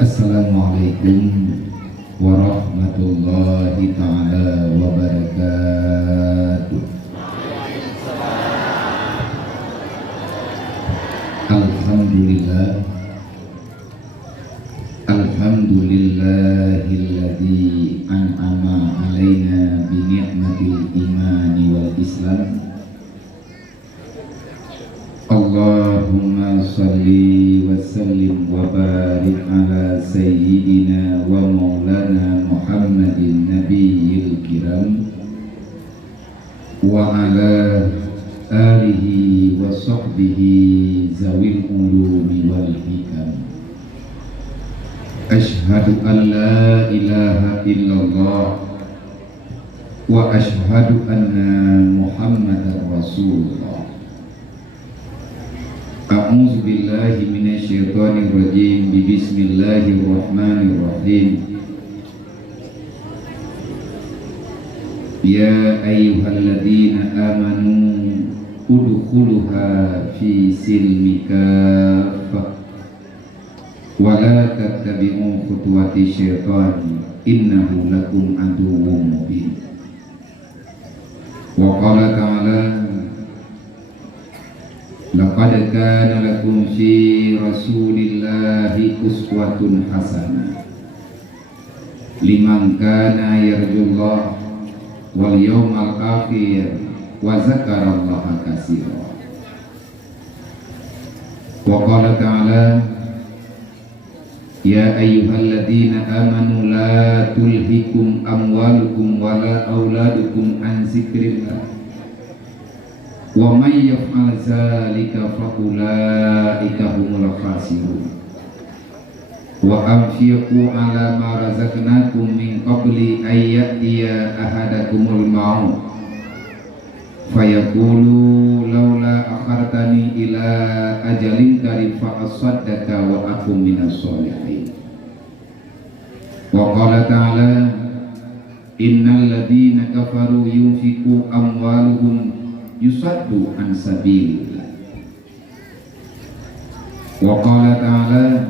Assalamualaikum warahmatullahi ta'ala wabarakatuh. Alhamdulillah, alhamdulillahilladzi an'ama alaina bi ni'matil imani wal islam. Allahumma salli wa sallim wa barik ala sayyidina wa maulana Muhammadin nabiyil kiram wa ala alihi wa sahbihi zawil ulumi wal hikam. Ashhadu an la ilaha illallah wa ashhadu anna Muhammadar Rasulullah. A'udzu billahi minasyaitonir rajim. Bismillahirrahmanirrahim. Ya ayyuhalladzina amanu udkhuluha fi silmi kaffah wa la tattabi'u khutuwati syaitan innahu lakum aduwwun mubin. Wa qala ta'ala laqad kana lakum fi rasulillahi uswatun hasanah liman kana yarjullah wal yawmal akhir wa zakarallaha katsira. Wa qala ta'ala ya ayyuhalladzina amanu la tulhikum amwalukum wala auladukum an zikrillah wa may yaf'al dzalika fa ulaika humul khasirun. Wa anfiqu ala ma razaqnakum min qabli ay ya'tiya ahadakumul maut fayaqulu laula akhartani ila ajalin qarib fa asaddaqa wa akum minas sholihin. Wa qala ta'ala innal ladzina kafaru yunfiqu amwaluhum yusaddu an sabilillah. Wa qala ta'ala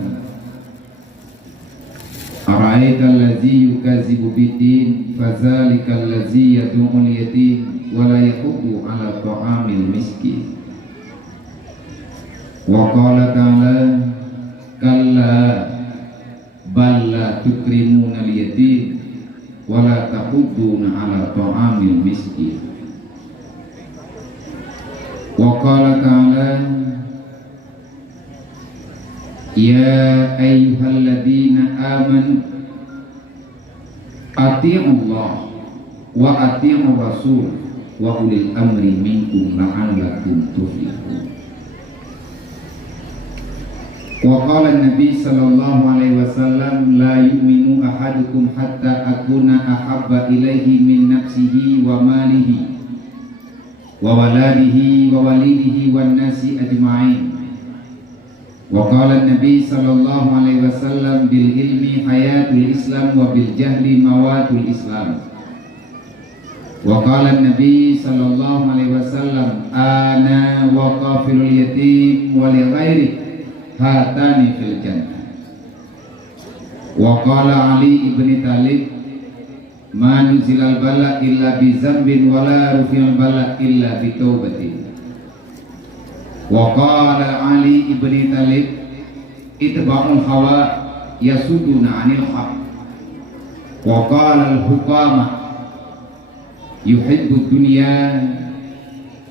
ara'aita allazi yukadzibu bid-din fadzalika allazi yad'ul yatim wa la yahuddu 'ala ta'amil miskin. Wa qala ta'ala kalla bal la tukrimuna al-yatim wa la tahudduna 'ala ta'amil miskin. Wa qala ta'ala ya ayyuhalladzina amanu atii'ullah wa atii'ur rasul wa ulil amri minkum la'allakum tuflihun. Wa qala an-nabi sallallahu alaihi wasallam la yu'minu ahadukum hatta akuna ahabba ilaihi min nafsihi wa malihi wa waladihi wa walidihi wan nasi ajma'in. Wa qala an-nabi sallallahu alaihi wasallam bil ilmi hayatul islam wa bil jahli mawatul islam. Wa qala an-nabi sallallahu alaihi wasallam ana wa qafilul yatim wa li ghairi hatani fil jannah. Wa qala Ali ibn Talib ma nuzilal bala illa bi zambin wa la rufi'al bala illa bi taubatin. Wa qala Ali ibn Talib itba'ul hawa yasuduna 'anil haq. Wa qala al-hukama yuhibbud dunya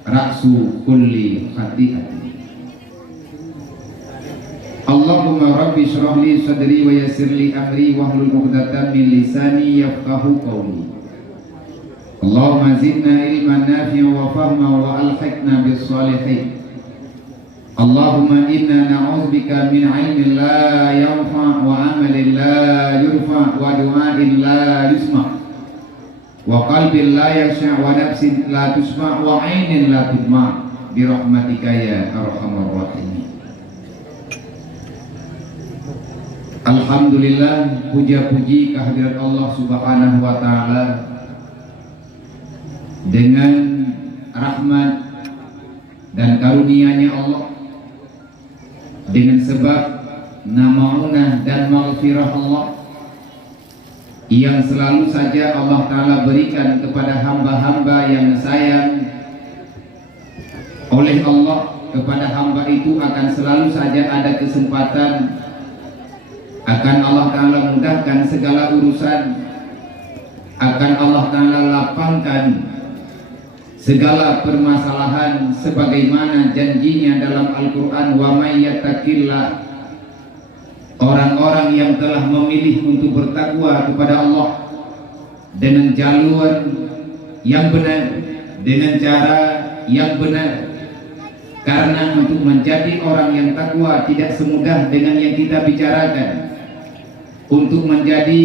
ra'su kulli khati'atin. Allahumma rabbi shrah li sadri wa yassir li amri wahlul 'uqdatam min lisani yafqahu qawli. Allahumma zidna ilman nafi'an wa fahman wa alhiqna bis salihin. Allahumma inna na'udzubika min 'ilmin la yanfa' wa 'amalin la yurfa' wa du'ain la yusma' wa qalbin la yakhsha' wa nafsin la tusma' wa 'ainin la tudma' bi rahmatika ya arhamar rahimin. Alhamdulillah, puja-puji kehadirat Allah Subhanahu wa taala. Dengan rahmat dan karunia-Nya Allah, dengan sebab ma'unah dan maghfirah Allah yang selalu saja Allah Ta'ala berikan kepada hamba-hamba yang sayang oleh Allah kepada hamba itu akan selalu saja ada kesempatan, akan Allah Ta'ala mudahkan segala urusan, akan Allah Ta'ala lapangkan segala permasalahan sebagaimana janjinya dalam Al-Quran, wa may yattaqillah, orang-orang yang telah memilih untuk bertakwa kepada Allah dengan jalur yang benar, dengan cara yang benar. Karena untuk menjadi orang yang takwa tidak semudah dengan yang kita bicarakan. Untuk menjadi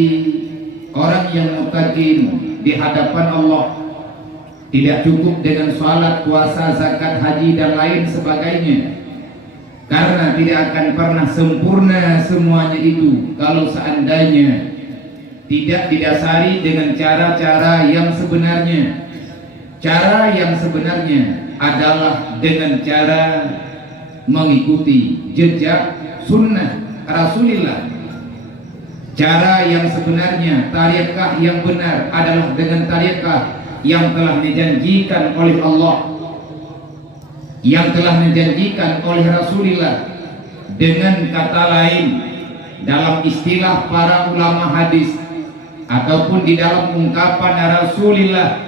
orang yang muttaqin di hadapan Allah tidak cukup dengan salat, puasa, zakat, haji dan lain sebagainya. Karena tidak akan pernah sempurna semuanya itu kalau seandainya tidak didasari dengan cara-cara yang sebenarnya. Cara yang sebenarnya adalah dengan cara mengikuti jejak sunnah Rasulullah. Cara yang sebenarnya, tariqah yang benar adalah dengan tariqah yang telah dijanjikan oleh Allah, yang telah dijanjikan oleh Rasulullah. Dengan kata lain, dalam istilah para ulama hadis ataupun di dalam ungkapan Rasulullah,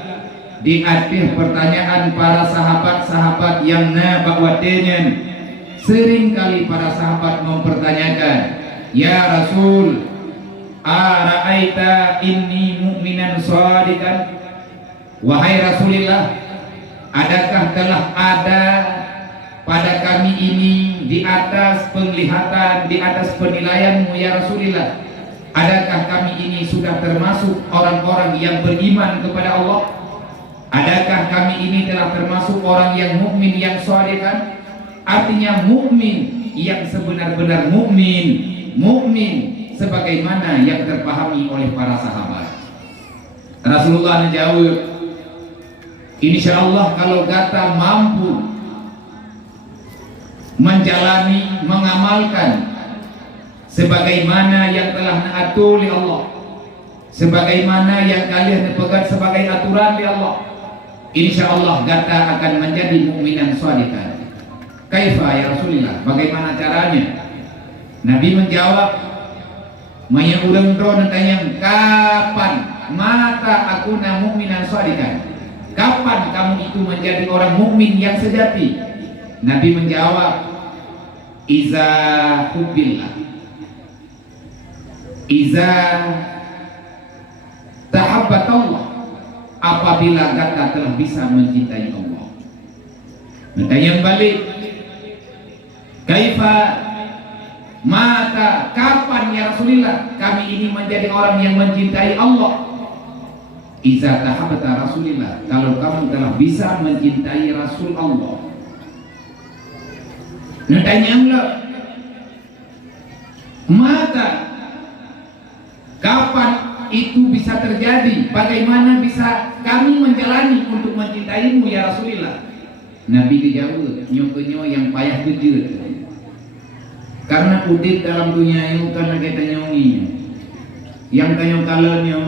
di akhir pertanyaan para sahabat-sahabat yang nabawatenyan, seringkali para sahabat mempertanyakan, ya Rasul, ara'aita inni mu'minan shadiqan, wahai Rasulullah, adakah telah ada pada kami ini di atas penglihatan, di atas penilaianmu ya Rasulullah, adakah kami ini sudah termasuk orang-orang yang beriman kepada Allah? Adakah kami ini telah termasuk orang yang mukmin yang shadiqan? Artinya mukmin yang sebenar-benar mukmin, mukmin sebagaimana yang terpahami oleh para sahabat. Rasulullah menjawab, insyaallah kalau kata mampu menjalani, mengamalkan sebagaimana yang telah diatur oleh Allah, sebagaimana yang kalian pegang sebagai aturan oleh Allah, insyaallah kata akan menjadi mukminan shadiqan. Kaifa ya Rasulullah, bagaimana caranya? Nabi menjawab, maya ulang dan tanya, kapan mata akuna mukminan shadiqan? Kapan kamu itu menjadi orang mukmin yang sejati? Nabi menjawab, iza hubbillah, iza tahabbatallah, apabila kata telah bisa mencintai Allah. Bertanya balik, kaifa mata, kapan ya Rasulullah kami ini menjadi orang yang mencintai Allah? Iza tahabbata Rasulullah, kalau kamu telah bisa mencintai Rasul Allah. Bertanya mata, kapan itu bisa terjadi? Bagaimana bisa kami menjalani untuk mencintaimu ya Rasulullah? Nabi dijawab, nyokonyo yang payah kejut. Karena udit dalam dunia ini karena kita nyongi, yang tanyo kalonyo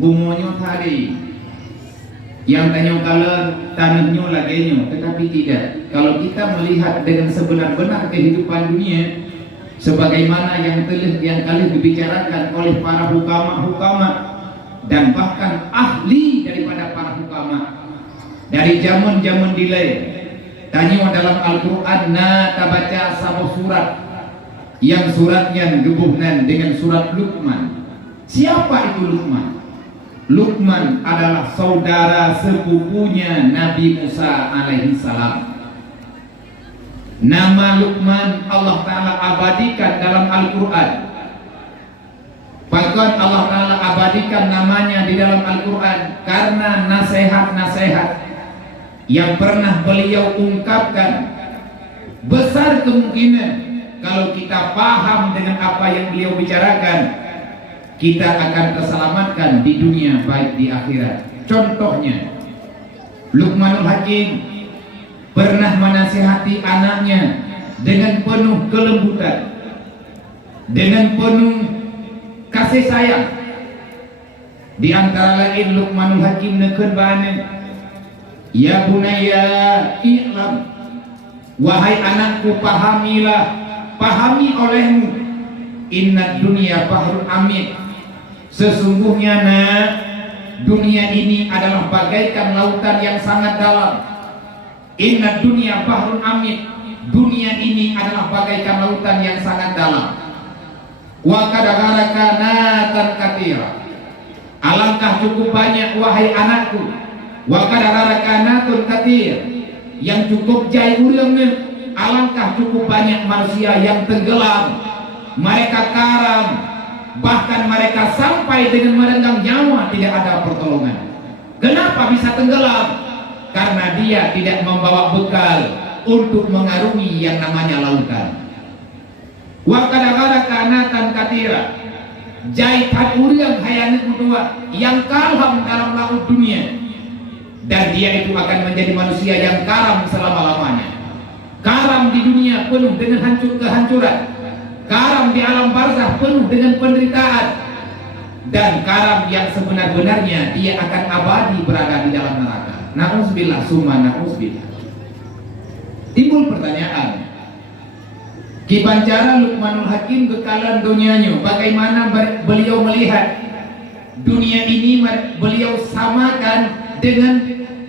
bumonyo tadi, yang tanyo kalon tanahnya lagenyo, tetapi tidak. Kalau kita melihat dengan sebenar-benar kehidupan dunia, sebagaimana yang kali dibicarakan oleh para hukama dan bahkan ahli daripada para hukama dari zaman-zaman delay. Tanya dalam Al-Quran, kita baca satu surat yang suratnya gebuhnan dengan surat Luqman. Siapa itu Luqman? Luqman adalah saudara sepupunya Nabi Musa alaihi salam. Nama Luqman Allah Ta'ala abadikan dalam Al-Quran. Bahkan Allah Ta'ala abadikan namanya di dalam Al-Quran karena nasihat-nasihat yang pernah beliau ungkapkan. Besar kemungkinan kalau kita paham dengan apa yang beliau bicarakan, kita akan terselamatkan di dunia baik di akhirat. Contohnya, Luqmanul Hakim pernah menasihati anaknya dengan penuh kelembutan. dengan penuh kasih sayang. Di antara lain Luqmanul Hakim nekeun bane, ya bunayya i'lam, wahai anakku pahamilah, pahami olehmu, inna dunia bahrun amid, sesungguhnya dunia ini adalah bagaikan lautan yang sangat dalam. Inna dunia bahrun amid, dunia ini adalah bagaikan lautan yang sangat dalam. Wa kadagharaka natan katira, alangkah cukup banyak wahai anakku, wa kadagharaka natun katir, yang cukup jai urangna, alangkah cukup banyak manusia yang tenggelam, mereka karam, bahkan mereka sampai dengan merenggang nyawa tidak ada pertolongan. Kenapa bisa tenggelam? Karena dia tidak membawa bekal untuk mengarungi yang namanya lautan. Wa kadagharaka natan katira, jaitan urang hayana kedua yang karam dalam laut dunia, dan dia itu akan menjadi manusia yang karam selama-lamanya. Karam di dunia penuh dengan kehancuran, karam di alam barzah penuh dengan penderitaan, dan karam yang sebenar-benarnya dia akan abadi berada di dalam neraka. Na'udzubillah summa na'udzubillah. Timbul pertanyaan, kibancara Luqmanul Hakim kekalan dunianya, bagaimana beliau melihat dunia ini? Beliau samakan dengan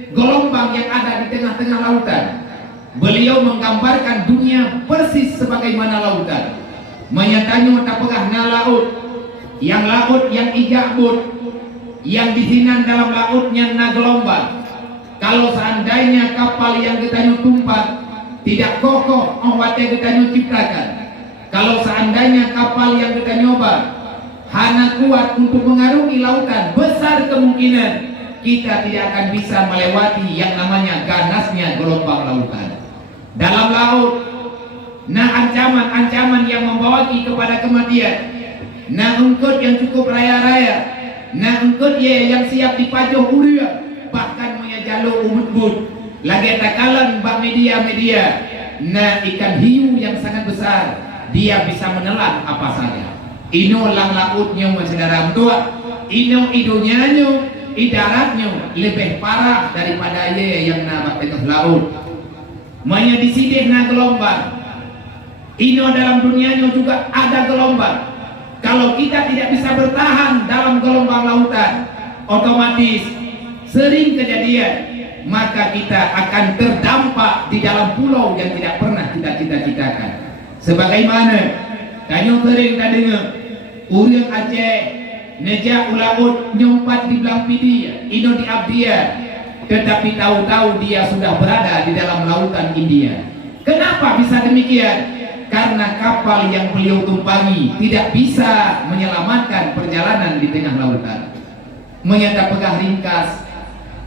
gelombang yang ada di tengah-tengah lautan. Beliau menggambarkan dunia persis sebagaimana lautan. Menyatanya tak pegah na laut yang igabut, yang disinan dalam lautnya na gelombang. Kalau seandainya kapal yang kita tumpat tidak kokoh awatnya kita ciptakan, kalau seandainya kapal yang kita nyoba hana kuat untuk mengarungi lautan, besar kemungkinan kita tidak akan bisa melewati yang namanya ganasnya gelombang lautan. Dalam laut, ancaman-ancaman yang membawa kepada kematian, engkut yang cukup raya-raya, engkut yang siap dipajuh uria, bahkan punya jalur umut-umut. Lagi takalan bak media-media, ikan hiu yang sangat besar, dia bisa menelan apa saja. Ino lang lautnya saudara tua, ino idunya idaratnya lebih parah daripada yang nama tengah laut. Manya disidih na gelombang. Ino dalam dunianya juga ada gelombang. Kalau kita tidak bisa bertahan dalam gelombang lautan, otomatis sering kejadian, maka kita akan terdampak di dalam pulau yang tidak pernah kita cita-citakan. Sebagaimana kanyo sering tak dengar urang Aceh nejak ulaut nyompat di belang Pidia, ino di Abdia, tetapi tahu-tahu dia sudah berada di dalam lautan India. Kenapa bisa demikian? Karena kapal yang beliau tumpangi tidak bisa menyelamatkan perjalanan di tengah lautan. Menyata pegah ringkas,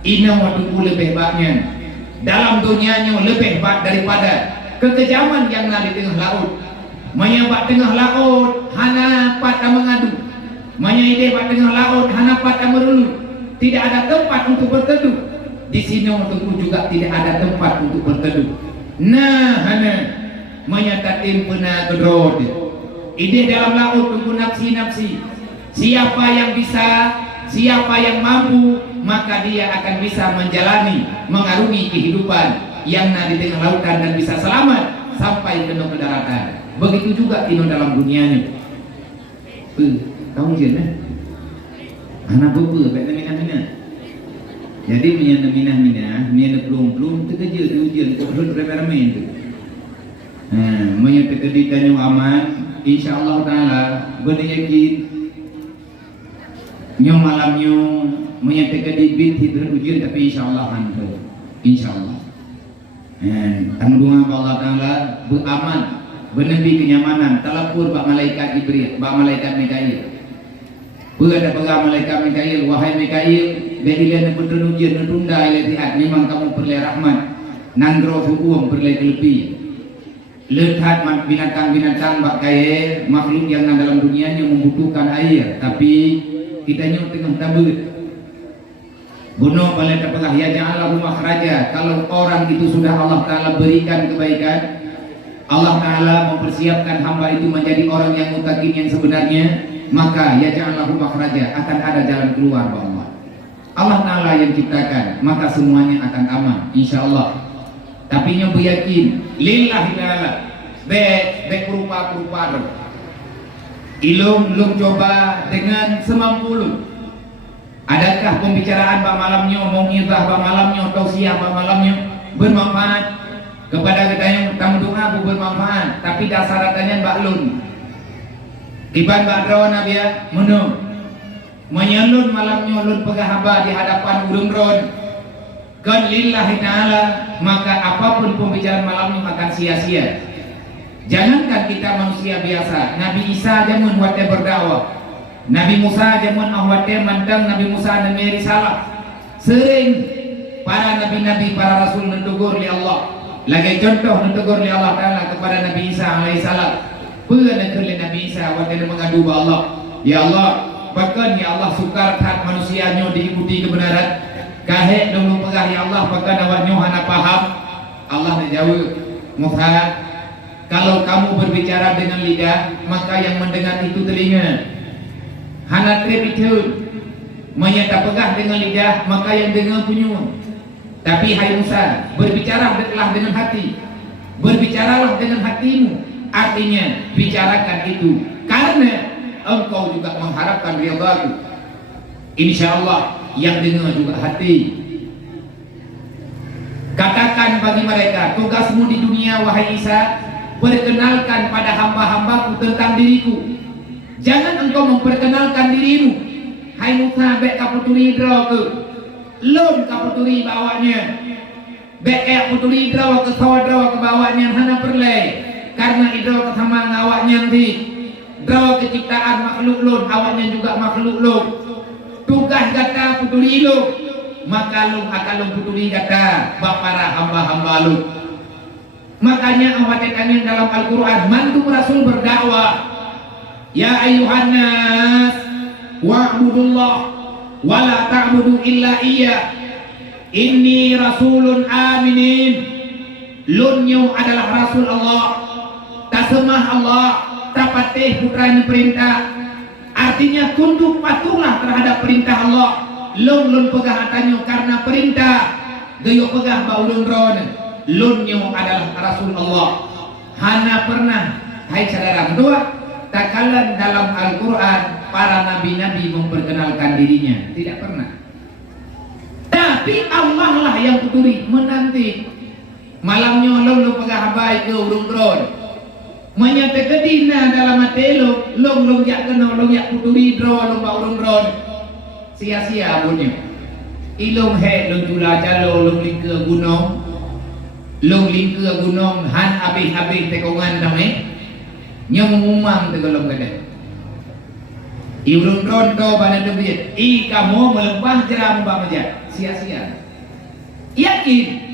ina waduku lebih baknya dalam dunianya lebih bak daripada kekejaman yang ada di tengah laut. Menyebab tengah laut hana patah mengadu, menyede bak tengah laut hana patah merulu. Tidak ada tempat untuk berteduh. Di sini untukku juga tidak ada tempat untuk berteduh. Hana menyatakan pena gedrod. Ide dalam laut tunggu nafsi-nafsi. Siapa yang bisa, siapa yang mampu, maka dia akan bisa menjalani, mengarungi kehidupan yang ada di tengah lautan dan bisa selamat sampai ke daratan. Begitu juga ino dalam dunianya. Tahu je nah? Anak bapa baik minah-minah. Jadi menyana minah-minah, menyana belum terkeja di ujian kau ramai tu. Menyana terkedikan yang aman, insya-Allah taala beryakin nyong malamnya menyatakan dibit hidran ujian, tapi insyaAllah hantu, insyaAllah. Tanggung Allah Ta'ala beraman, bernabi kenyamanan, telapur bak malaikat Jibril, bak malaikat Mikail. Berada pegang malaikat Mikail, wahai Mikail, bila nak ujian tunda ilatihat, memang kamu perlu rahmat, nandro hukum perlu lebih. Lihat binatang-binatang bak kaya makhluk yang dalam dunianya membutuhkan air, tapi kita nyok tengah tabut. Bunuh pada tepegah ya ja'alahu makhraja. Kalau orang itu sudah Allah Ta'ala berikan kebaikan, Allah Ta'ala mempersiapkan hamba itu menjadi orang yang muttaqin yang sebenarnya, maka yaj'allahu makhraja, akan ada jalan keluar bagi Allah. Allah Ta'ala yang ciptakan, maka semuanya akan aman insyaallah. Tapi yang beryakin lillahi ta'ala be berupa-rupa ilum coba dengan semampu lu. Adakah pembicaraan pak malamnya, mengizah pak malamnya, tausiah pak malamnya bermanfaat kepada kita yang tamu doa bermanfaat, tapi dasar katanya mbak lun tiban mbak ron abia menung menyelun malamnya lun pegah haba di hadapan urung ron kan lillahi ta'ala, maka apapun pembicaraan malamnya akan sia-sia. Jangankan kita manusia biasa, Nabi Isa aja mun wate berdakwah, Nabi Musa aja mun awate mandang Nabi Musa dan Mary salah. Sering para nabi-nabi, para rasul mentegur li Allah. Lagi contoh mentegur li Allah Ta'ala kepada Nabi Isa alaihissalam. Pernah ke Nabi Isa wate mengadu ba Allah, ya Allah, bahkan ya Allah sukar hak manusianya diikuti kebenaran. Kahek dulu pegah ya Allah, bahkan awak nyohana paham. Allah menjawab, Musa, kalau kamu berbicara dengan lidah, maka yang mendengar itu telinga. Hana trip itu menyata pegah dengan lidah, maka yang dengar punya. Tapi hai Musa, berbicaralah dengan hati. Berbicaralah dengan hatimu. Artinya bicarakan itu karena engkau juga mengharapkan ridhaku. Insyaallah yang dengar juga hati. Katakan bagi mereka, tugasmu di dunia wahai Isa, perkenalkan pada hamba-hambaku tentang diriku. Jangan engkau memperkenalkan dirimu. Hai Musa, bek kaputuri draw ke lon kaputuri bawanya, bek kaputuri draw ke sawa draw ke bawanya hana perle, karena idraw ke sama ngawaknya nanti draw keciptaan makhluk lon, awaknya juga makhluk lon. Tugas kata puturi lon, maka lon akan lon puturi kata bapara hamba-hamba lon. Makanya awak tanya dalam Al-Quran, mantu Rasul berdakwah, ya ayuhan nas wa'budullah wa la ta'budu illa iya, inni rasulun aminin. Lunyo adalah Rasul Allah, tasemah Allah, tapateh putra perintah. Artinya tunduk patuhlah terhadap perintah Allah. Lun pegah atanyo karena perintah, gayo pegah baulun ron. Lunyo adalah Rasul Allah. Hana pernah, hai saudara kedua, tak kalah dalam Al-Quran para nabi-nabi memperkenalkan dirinya, tidak pernah. Tapi Allah lah yang puturi menanti malamnya long pegah habai ke urung ron. Menyata kedina dalam hati long yak kena long yak puturi dro long ba urung ron. Sia-sia bunyi. Ilong he long jula jalo long lingke gunung. Long lingke gunung han habis-habis tekongan damai. Nya mengumang tegolong gede. Iurun rondo bana debit. I kamu melempah jeram bamaja. Sia-sia. Yakin.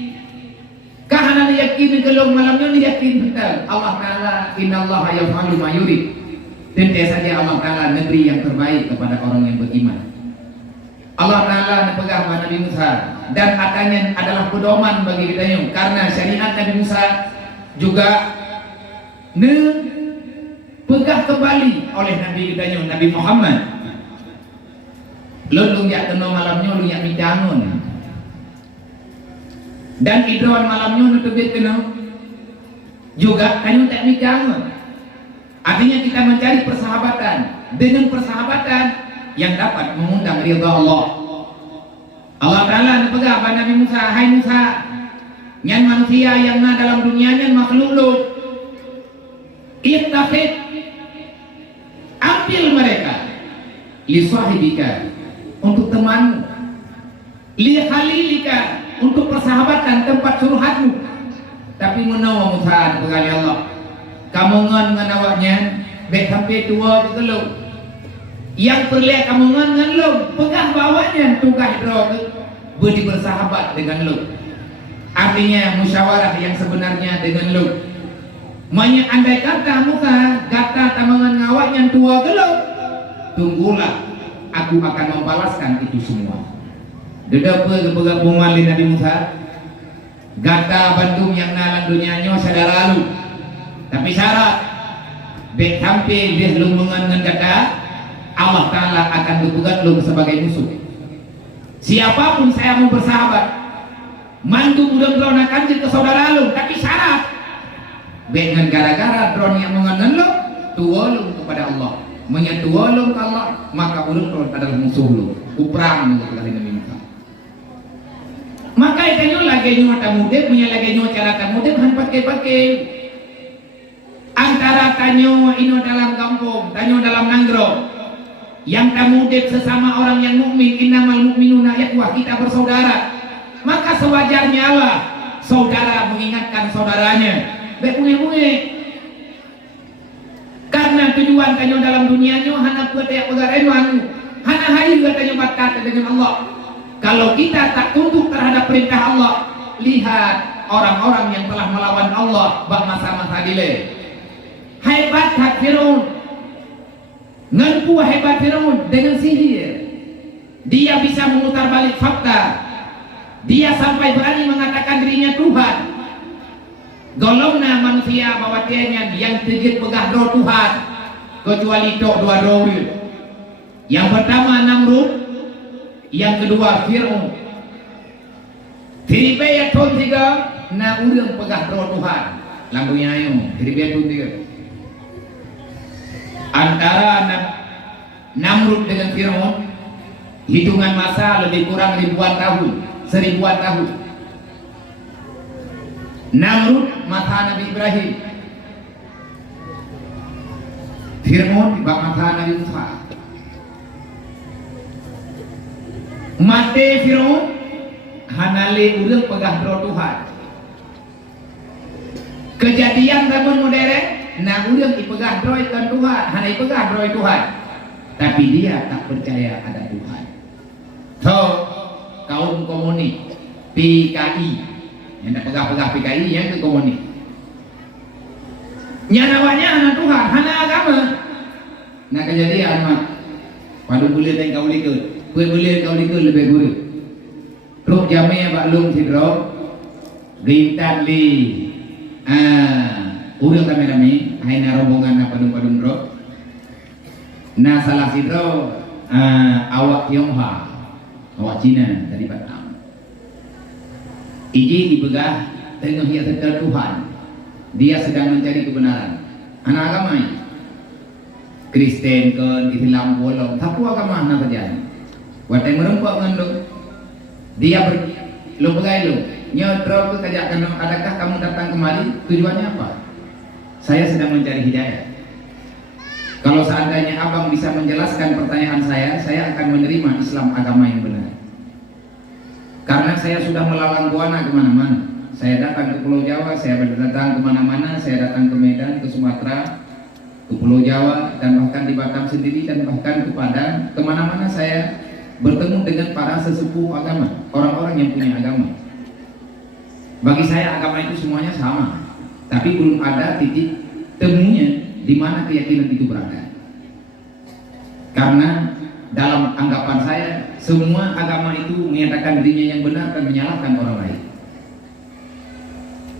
Kahanan yakin gelong malamnya ni yakin betul. Allah Taala innallaha yaf'alu ma yurid. Tentu saja Allah Taala negeri yang terbaik kepada orang yang beriman. Allah Taala pegang Nabi Musa dan katanya adalah pedoman bagi kita yang karena syariat Nabi Musa juga pegah kembali oleh Nabi kita yang Nabi Muhammad. Lu ya kena malamnya lu ya midangun. Dan idron malamnya nu tebet kena juga kanyu tak midangun. Artinya kita mencari persahabatan. Dengan persahabatan yang dapat mengundang ridha Allah. Allah Ta'ala pegang pada Nabi Musa, hai Musa, nyan manusia yang na dalam dunianya makhluk lu. Ittaqid, ambil mereka li sahibika, untuk temanmu, li khalilika, untuk persahabatan tempat suruhatmu. Tapi menawa Musa pegali Allah, kamu ngan awaknya baik sampai tua ke lu. Yang perlihat kamu ngan lu, pegang bawahnya tugas drog beri bersahabat dengan lu. Artinya musyawarah yang sebenarnya dengan lu. Manya andai kata Musa kata tamangan ngawaknya tua ke lu, tunggulah aku akan membalaskan itu semua. Dedapa kepegabungan Nabi Musa gata Bandung yang nalang dunianya saudara lu Tapi syarat bek tampil dia lumungan dengan kata Allah Ta'ala akan berpegat lu sebagai musuh. Siapapun saya mau bersahabat, mantu udah beronakan ke saudara lu, tapi syarat dengan gara-gara drone yang mengenal lu tuolong kepada Allah, menyetuolong ke Allah, maka ulun adalah musuh lu, uprang untuk kali minta. Maka itu lagi nyo tamude punya lagi nyo cara tamude han pakai antara tanyo ino dalam kampung, tanyo dalam nanggro, yang tamude sesama orang yang mukmin, innamal mu'minuna ikhwah, kita bersaudara. Maka sewajarnya lah saudara mengingatkan saudaranya. Bunyi-bunyi. Karena tujuan tanyo dalam dunianya hana petek pegarenuan, hana hayu tanyo bakat dengan Allah. Kalau kita tak tunduk terhadap perintah Allah, lihat orang-orang yang telah melawan Allah bak masa-masa dile. Hebat Fir'aun. Nganpu hebat Fir'aun dengan sihir. Dia bisa memutar balik fakta. Dia sampai berani mengatakan dirinya Tuhan. Golongna manusia bahwa tianya yang tegit pegah doa Tuhan kecuali tok dua doa. Yang pertama Namrud, yang kedua Fir'aun. Tiribe ya ton tiga na urang pegah doa Tuhan. Lambunya ayo, tiribe ton tiga. Antara Namrud dengan Fir'aun hitungan masa lebih kurang ribuan tahun, 1000-an tahun. Namrud mata Nabi Ibrahim, Fir'aun bak mata Nabi Musa. Mate Fir'aun hanale urang pegah doa Tuhan. Kejadian zaman modern nah urang ipegah doa kan Tuhan, hana ipegah doa Tuhan. Tapi dia tak percaya ada Tuhan. So, kaum komunis PKI yang tak pegah-pegah PKI yang ke komunis. Nyanawanya anak Tuhan, hana agama. Nah kejadian mah padu boleh dan kau likut, boleh kau likut lebih guru. Ruk jamnya baklum sidro, rintan li, urang kami hai na rombongan na padung-padung ro. Nah salah sidro awak Tionghoa, awak Cina dari Batam. Iji dipegah tengah ia sedar Tuhan. Dia sedang mencari kebenaran. Anak agama ini Kristen ke Islam bolong, tapi agama mana saja. Watai merempak ngandung. Dia pergi, lo pegai lo. Nyodro ke kajakan, adakah kamu datang kemari? Tujuannya apa? Saya sedang mencari hidayah. Kalau seandainya abang bisa menjelaskan pertanyaan saya akan menerima Islam agama yang benar. Karena saya sudah melalang buana kemana-mana. Saya datang ke Pulau Jawa, saya datang kemana-mana, saya datang ke Medan, ke Sumatera, ke Pulau Jawa, dan bahkan di Batam sendiri, dan bahkan ke Padang. Kemana-mana saya bertemu dengan para sesepuh agama, orang-orang yang punya agama. Bagi saya agama itu semuanya sama, tapi belum ada titik temunya di mana keyakinan itu berada. Karena dalam anggapan saya, semua agama itu menyatakan dirinya yang benar dan menyalahkan orang lain.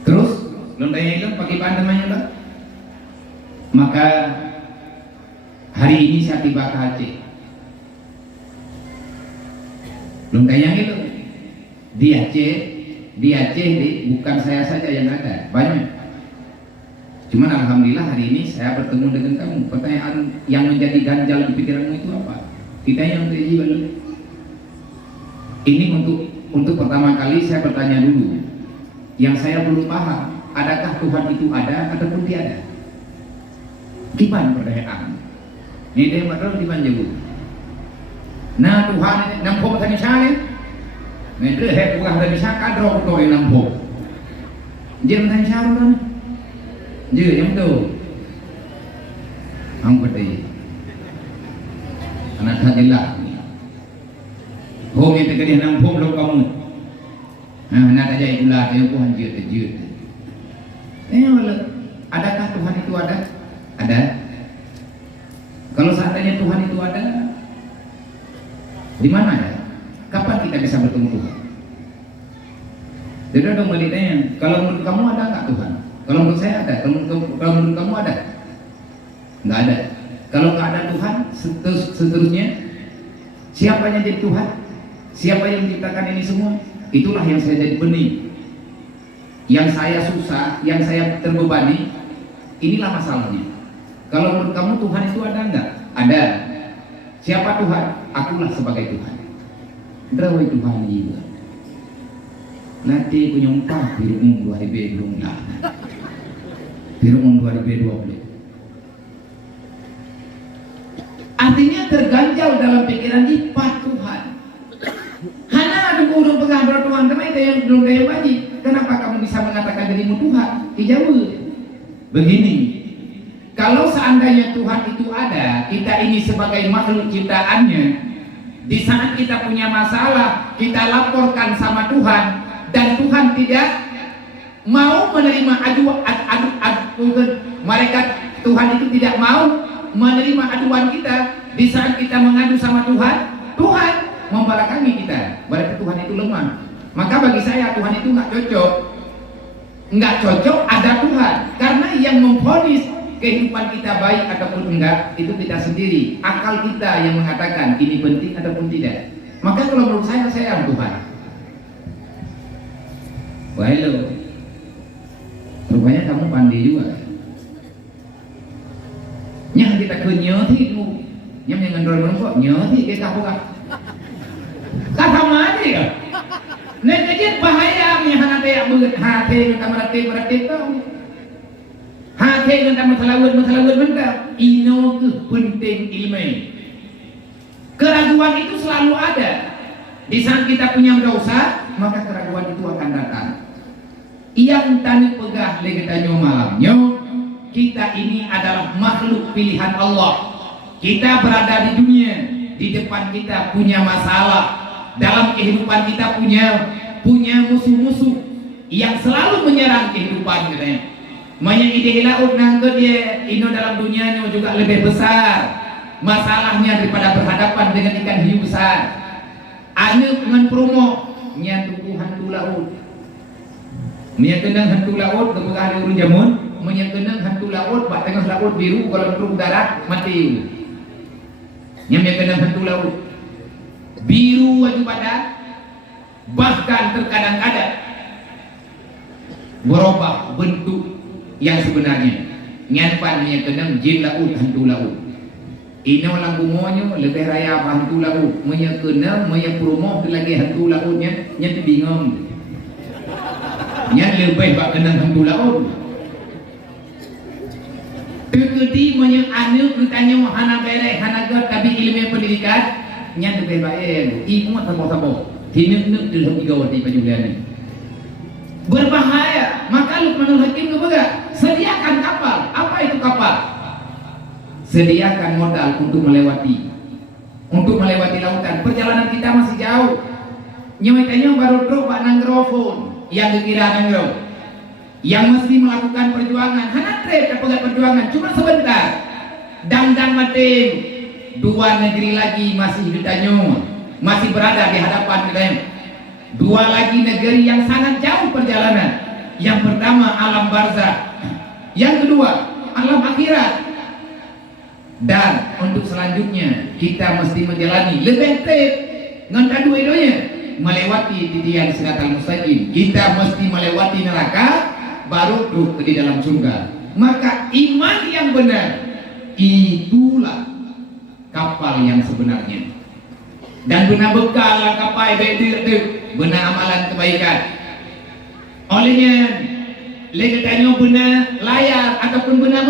Terus, lontanya itu pakai bahan namanya lah. Maka hari ini saya tiba ke Aceh. Lontanya itu di Aceh bukan saya saja yang ada, banyak. Cuman alhamdulillah hari ini saya bertemu dengan kamu. Pertanyaan yang menjadi ganjal di pikiranmu itu apa? Kita yang terjadi. Ini untuk pertama kali saya bertanya dulu. Yang saya belum paham, adakah Tuhan itu ada ataupun tiada? Gimana pertanyaan? Ini dia betul di Banjabu. Nah Tuhan nampok tadi saya. Mereka hep bukan tadi saya kadro betul yang nampok. Jangan tanya saya kan? Jadi yang tu, angkat dia. Anak hajilah. Home itu kerja nampok lo kamu. Nak aja itulah yang Tuhan jut. Adakah Tuhan itu ada? Ada. Kalau seandainya Tuhan itu ada, di mana ya? Kapan kita bisa bertemu Tuhan? Jadi dong ditanya, kalau menurut kamu ada nggak Tuhan? Kalau menurut saya ada. Kalau menurut kamu ada? Nggak ada. Kalau nggak ada Tuhan, seterusnya siapa yang jadi Tuhan? Siapa yang menciptakan ini semua? Itulah yang saya jadi benih, yang saya susah, yang saya terbebani. Inilah masalahnya. Kalau menurut kamu Tuhan itu ada enggak? Ada. Siapa Tuhan? Akulah sebagai Tuhan. Drawai Tuhan juga. Nanti punya umpah Fir'aun 2020 lah. Fir'aun 2020. Artinya terganjal dalam pikiran kita Tuhan. Hana ada kurung pengabar Tuhan, karena itu yang belum daya wajib. Kenapa kamu bisa mengatakan dirimu Tuhan? Dijawab. Begini, kalau seandainya Tuhan itu ada, kita ini sebagai makhluk ciptaannya, di saat kita punya masalah, kita laporkan sama Tuhan, dan Tuhan tidak mau menerima mereka, Tuhan itu tidak mau menerima aduan kita. Di saat kita mengadu sama Tuhan, Tuhan membelakangi kita. Berarti Tuhan itu lemah. Maka bagi saya Tuhan itu nggak cocok. Nggak cocok ada Tuhan, karena yang memvonis kehidupan kita baik ataupun enggak itu kita sendiri. Akal kita yang mengatakan ini penting ataupun tidak. Maka kalau menurut saya Tuhan. Wah, hello. Rupanya kamu pandai juga. Nyah kita ke nyothi lu. Nyam yang ngendor menunggu nyothi ke kapuka. Kata mati ya. Nek jadi bahaya nya hana teh beut hate kita merati tau. Hate kita masalawut bentar. Ino ke penting ilmu. Keraguan itu selalu ada. Di saat kita punya dosa, maka keraguan itu akan datang. Yang tani pegah legetanyo malamnya, kita ini adalah makhluk pilihan Allah. Kita berada di dunia, di depan kita punya masalah. Dalam kehidupan kita punya musuh-musuh yang selalu menyerang kehidupan kita. Manya ide laut nangke dia ino dalam dunianya juga lebih besar masalahnya daripada berhadapan dengan ikan hiu besar. Anu dengan promo nyantu hantu laut. Menyenang hantu laut kebetulan urun jamun, menyenang hantu laut bak tengah laut biru kalau turun darat mati. Menyenang hantu laut biru wajib badan, bahkan terkadang-kadang berubah bentuk yang sebenarnya. Nyanpan menyenang jin laut hantu laut. Ino lang bumonyo lebih raya hantu laut, menyenang promo lagi hantu lautnya nyantu bingung. Yang lebih bak kenang hantu laut. Terketi menyang anu bertanya hana bere hana god tapi ilmu pendidikan yang lebih baik. Ibu mah sabo-sabo. Tinuk-nuk dalam 3 waktu pajulian ini. Berbahaya. Maka Luqmanul Hakim kepada sediakan kapal. Apa itu kapal? Sediakan modal untuk melewati lautan. Perjalanan kita masih jauh. Nyawetanya baru drop pak nangrofon. Yang dikira nangro, yang mesti melakukan perjuangan, hanya trade pegat perjuangan cuma sebentar. Dan mati, 2 negeri lagi masih ditanya, masih berada di hadapan kita. 2 lagi negeri yang sangat jauh perjalanan. Yang pertama alam barzakh, yang kedua alam akhirat. Dan untuk selanjutnya kita mesti menjalani lebih trade ngan dua-duanya. Melewati titian siratal mustaqim, kita mesti melewati neraka baru duduk di dalam surga. Maka iman yang benar itulah kapal yang sebenarnya. Dan benar bekal kapal itu benar amalan kebaikan. Olehnya legatanya benar layar ataupun benar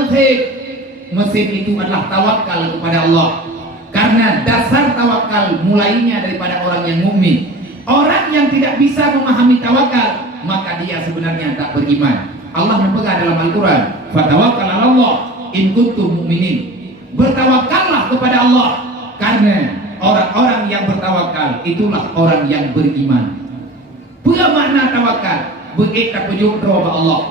mesin itu adalah tawakal kepada Allah. Karena dasar tawakal mulainya daripada orang yang mukmin. Orang yang tidak bisa memahami tawakal, maka dia sebenarnya tak beriman. Allah mempegang dalam Al-Quran, "Fatawakkal 'ala Allah in kuntum mu'minin." Bertawakallah kepada Allah, karena orang-orang yang bertawakal itulah orang yang beriman. Pula makna tawakal, begitu penyuk roh Allah.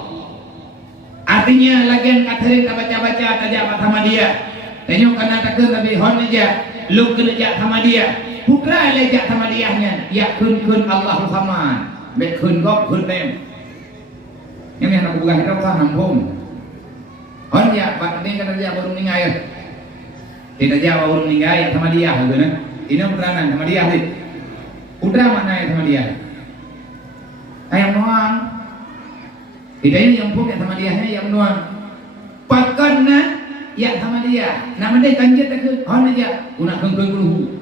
Artinya lagian katering tak baca-baca tajak sama dia. Tengok kena takkan lebih hon aja, lu kena jak sama dia. Putra lejak sama diahnya, ya kun Allah Muhammad, bet kun gop kun dem. Yang nak bukan kita usah nampung. Orang ya, pak ini kan dia baru meninggal. Tidak jawab baru meninggal sama dia, gitu kan? Ini keterangan sama dia sih. Udah mana ya sama dia? Ayam doang. Tidak ini yang pun sama dia ayam doang. Pakan ya sama dia. Nama dia kanjat ke? Orang aja. Guna kengkeng dulu.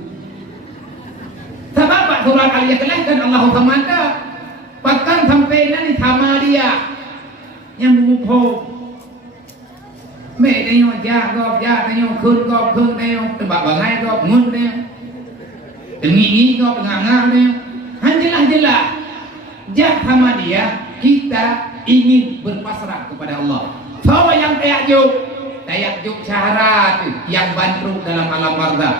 Sebab Pak surat Al-Ikhlas kan Allah Samada. Pakan sampai nanti sama dia. Yang bumbu. Mẹ đây nhau cha gọp cha đây nhau khơn đây nhau từ bà ngay gọp ngun đây từ nghĩ gọp nganga đây hanyalah jah sama dia kita ingin berpasrah kepada Allah. Bahwa yang tayajuk syarat yang bantu dalam alam barzakh.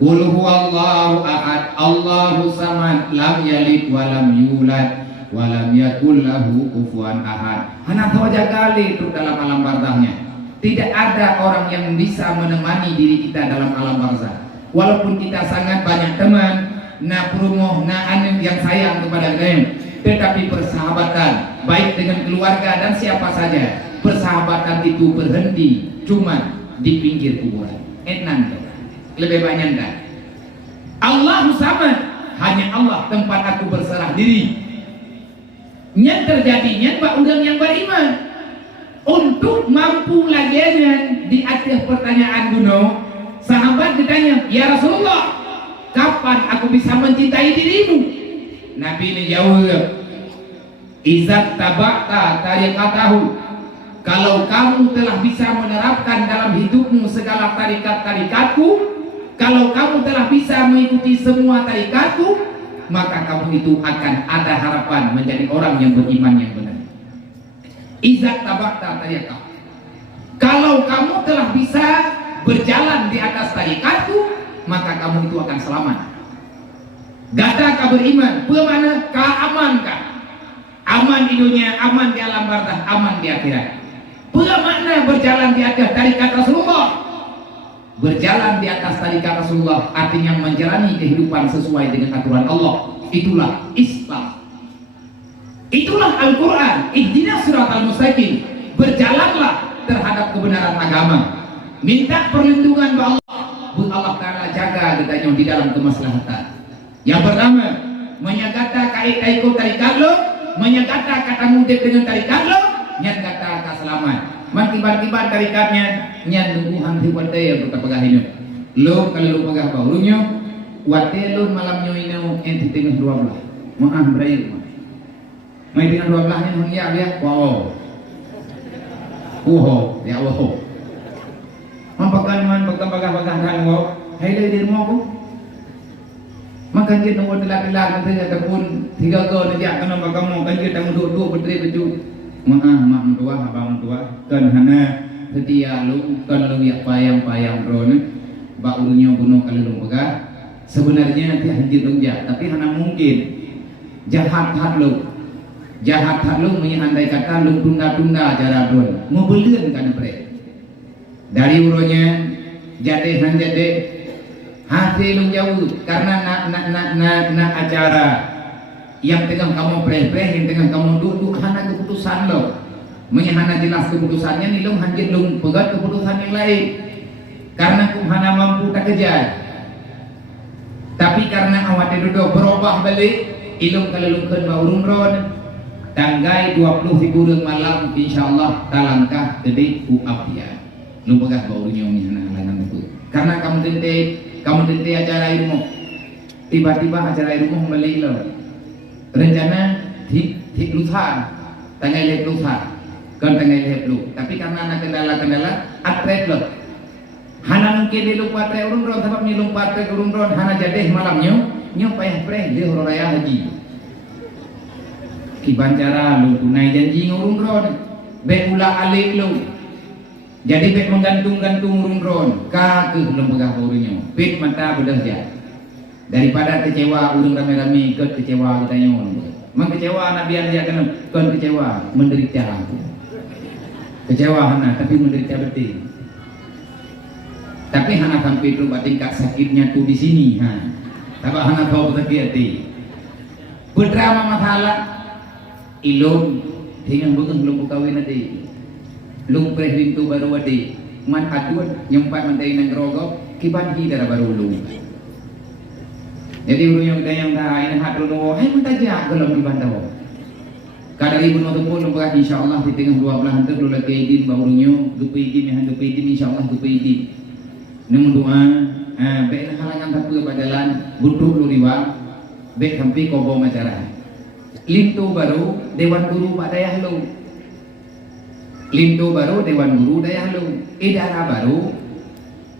Qul huwallahu ahad Allahu samad lam yalid wa lam yulad wa lam yakul lahu kufuwan ahad. Hana saja kali itu dalam alam barzakhnya. Tidak ada orang yang bisa menemani diri kita dalam alam barzakh. Walaupun kita sangat banyak teman, na promo, na anim yang sayang kepada kita, tetapi persahabatan baik dengan keluarga dan siapa saja, persahabatan itu berhenti cuma di pinggir kuburan. Enan lebih banyak kan? Allah samad, hanya Allah tempat aku berserah diri. Yang terjadinya pak undang yang beriman. Untuk mampu lagian di akhir pertanyaan dunia, sahabat ditanya, ya Rasulullah, kapan aku bisa mencintai dirimu? Nabi ini jawab, izat tabakta tariqatahu, kalau kamu telah bisa menerapkan dalam hidupmu segala tarikat-tarikatku, kalau kamu telah bisa mengikuti semua tarikatku, maka kamu itu akan ada harapan menjadi orang yang beriman yang benar. Izat tabakta tariqah. Kalau kamu telah bisa berjalan di atas tarikatku, maka kamu itu akan selamat. Gada ka beriman, bagaimana ka aman ka? Aman di dunia, aman di alam barzakh, aman di akhirat. Bagaimana berjalan di atas tarikat Rasulullah? Berjalan di atas tarikat Rasulullah artinya menjalani kehidupan sesuai dengan aturan Allah. Itulah Islam. Itulah Al-Quran. Ihdinas siratal mustaqim. Berjalanlah terhadap kebenaran agama. Minta perlindungan kepada Allah. Allah Ta'ala jaga kita di dalam kemaslahatan. Yang pertama, menyagata kait-kait tarikat lo, menyagata kata mudik dengan tarikat lo, nyat kata selamat. Makibat-kibat tarikatnya, nyat nungguhan hiwate yang kita pegah ini. Lo kalau lo pegah bahunya, wate lo malamnya ini enti tengah 12. Maaf berair. Mai dengan 12 nya hang ya wow. Ya Allah. Mampakan man pagkambagah-bagah kan mo, hay din mo ko. Makanjit ng telah nanti ataupun 3 ko na dia kana magamo kanjit ang dua betri baju. Mak tua abang tua kan hana setia lu kan lu ya payang ron ba ulunyo bunuh kalung bagah. Sebenarnya nanti hanjit dong ya, tapi hana mungkin jahat lu. Jahat lu andai kata lu tunda-tunda cara don ngobeleun kana pre dari uronya jade hati lu jauh karena na acara yang tengah kamu pre yang tengah kamu duduk hana keputusan lo menyahana jelas keputusannya nih lu hanjit lu pegat keputusan yang lain karena hana mampu tak kejar tapi karena awak duduk berubah balik ilung kalelungkeun baurung ron tanggai 20 figurun malam insyaallah talangkah gede uapia lu pegah baunya mihana langan itu karena kamu tente acara ilmu tiba-tiba acara ilmu beli lo rencana di lusa tanggai lep lusa kan tanggai lep lu tapi karena ada kendala atret lo hana mungkin di lupa tre urun ron sebab ni lupa tre urun ron hana jadeh malamnya nyo payah pre di raya haji kiban cara lu tunai janji ngurung ron be ula alik lu jadi be menggantung urung ron ka ke lembagah baurnya be mata bedah ja daripada kecewa urung rame-rame ke kecewa kita nyon mang kecewa nabi dia kan kecewa menderita kecewa hana tapi menderita betul tapi hana sampai itu tingkat sakitnya tuh di sini tapi hana tahu betul hati berdrama masalah ilum Dengan bengeng belum kawin ade. Lung preh tu baru ade. Man aduan nyempat mandai nang gerogok kiban hi dara baru lu. Jadi urang yang dayang dah ina hat rono hai mentajak gelom di bandau. Kadang ibu no tempun lupa insyaallah di tengah 12 hantu lu lagi idin baurunyo gepe idin han gepe idin insyaallah gepe idin. Namun doa baik halangan tapi badalan butuh lu riwa baik sampai kobo macara. Lintu baru dewan guru Pak Dayah lu. Lintu baru dewan guru Dayah lu. Idara baru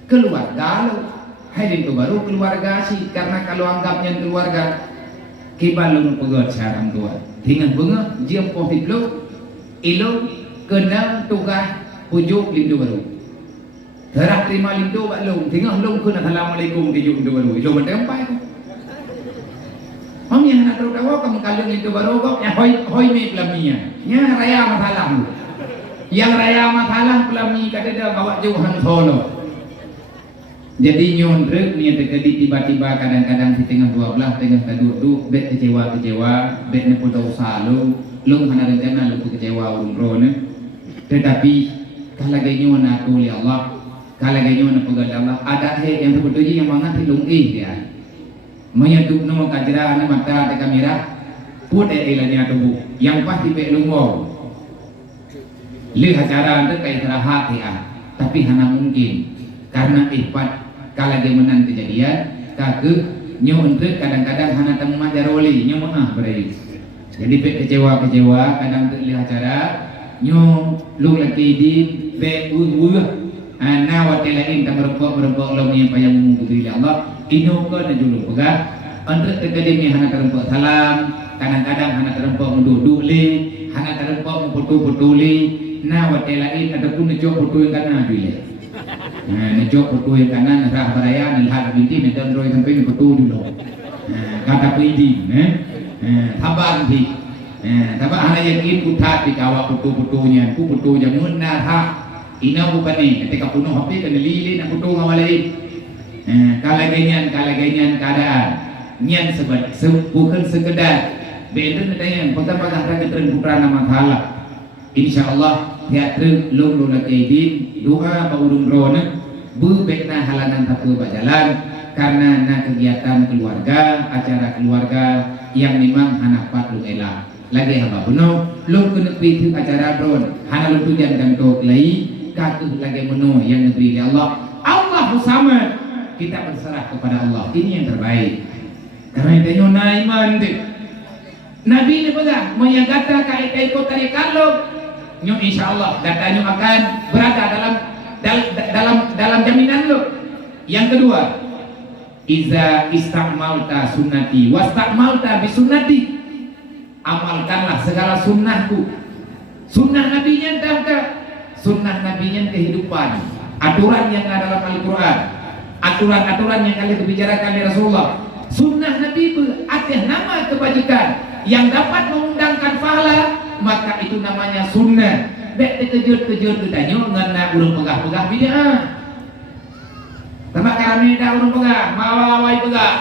keluarga lu. Hai lintu baru keluarga sih karena kalau anggapnya keluarga kibal lu pegot sarang tua. Dengan bunga jiem pohit lu ilo kena tugas pujuk lintu baru. Terah terima lintu bak lu. Tengah lu kena assalamualaikum di lintu baru. Ilo mentempai tu. Om yang nak terus tahu kamu kalau lintu baru kau ya hoi me pelaminya. Nya raya masalah lu. Yang raya masalah pelami kata dia bawa jauh hang solo. Jadi nyondrek ni terjadi tiba-tiba kadang-kadang di tengah 12 tengah duduk bet kecewa-kecewa bet ne putus usaha lu hana rencana lu kecewa umroh ne. Tetapi kalagay na tuli Allah kalagay na pagad Allah ada yang sebetulnya yang mangat hilung dia menyeduk nama kajraan mata de kamera put ilanya tubuh yang pasti pe lungo lihat cara anda kayak terahat ya tapi hana mungkin karena ifat kalagay menang kejadian kake nyo untuk kadang-kadang hana temu majaroli nyo maaf berai jadi pe kecewa kadang terlihat cara nyo lu lagi di pe na watelain tak berempok lo yang payah menguburi Allah ino ko na dulu pegah untuk terjadi hana terempok salam kadang-kadang hana terempok menduduk li hana terempok memputu-putu li na watelain ataupun nejok putu yang kanan dulu nejok putu yang kanan rah baraya nilhat binti nedam roy sampai putu dulu kata pidi sabar nanti tapi hana yakin putat di kawak putu-putunya putu jamun narha ina bukan ni ketika punuh hampir kena lili nak putu ngawalai kalagainya keadaan nian bukan sekedar beda dengan pegah-pegah rakyat putra nama Ta'ala insyaallah teater lu lagi doa baurung rona berbekna halangan tapu berjalan karena kegiatan keluarga acara keluarga yang memang anak pat lu elah lagi hamba bunuh lu kena pergi acara drone hana lu tujuan gantok lagi kaku lagi menu yang negeri Allah bersama kita berserah kepada Allah ini yang terbaik karena itu nyona iman deh Nabi ini pegang menyagata kait ikut tadi kalau nyo insyaallah datanya akan berada dalam jaminan lo yang kedua iza istakmalta sunnati wastakmalta bisunnati amalkanlah segala sunnahku sunnah nabinya entah sunnah nabinya kehidupan aturan yang ada dalam Al-Quran aturan-aturan yang kalian bicarakan di Rasulullah sunnah nabi itu atas nama kebajikan yang dapat mengundangkan pahala maka itu namanya sunnah dek terkejut-kejut ditanya ngena urung pegah-pegah bid'ah tambah kami dah urung pegah mawawai pegah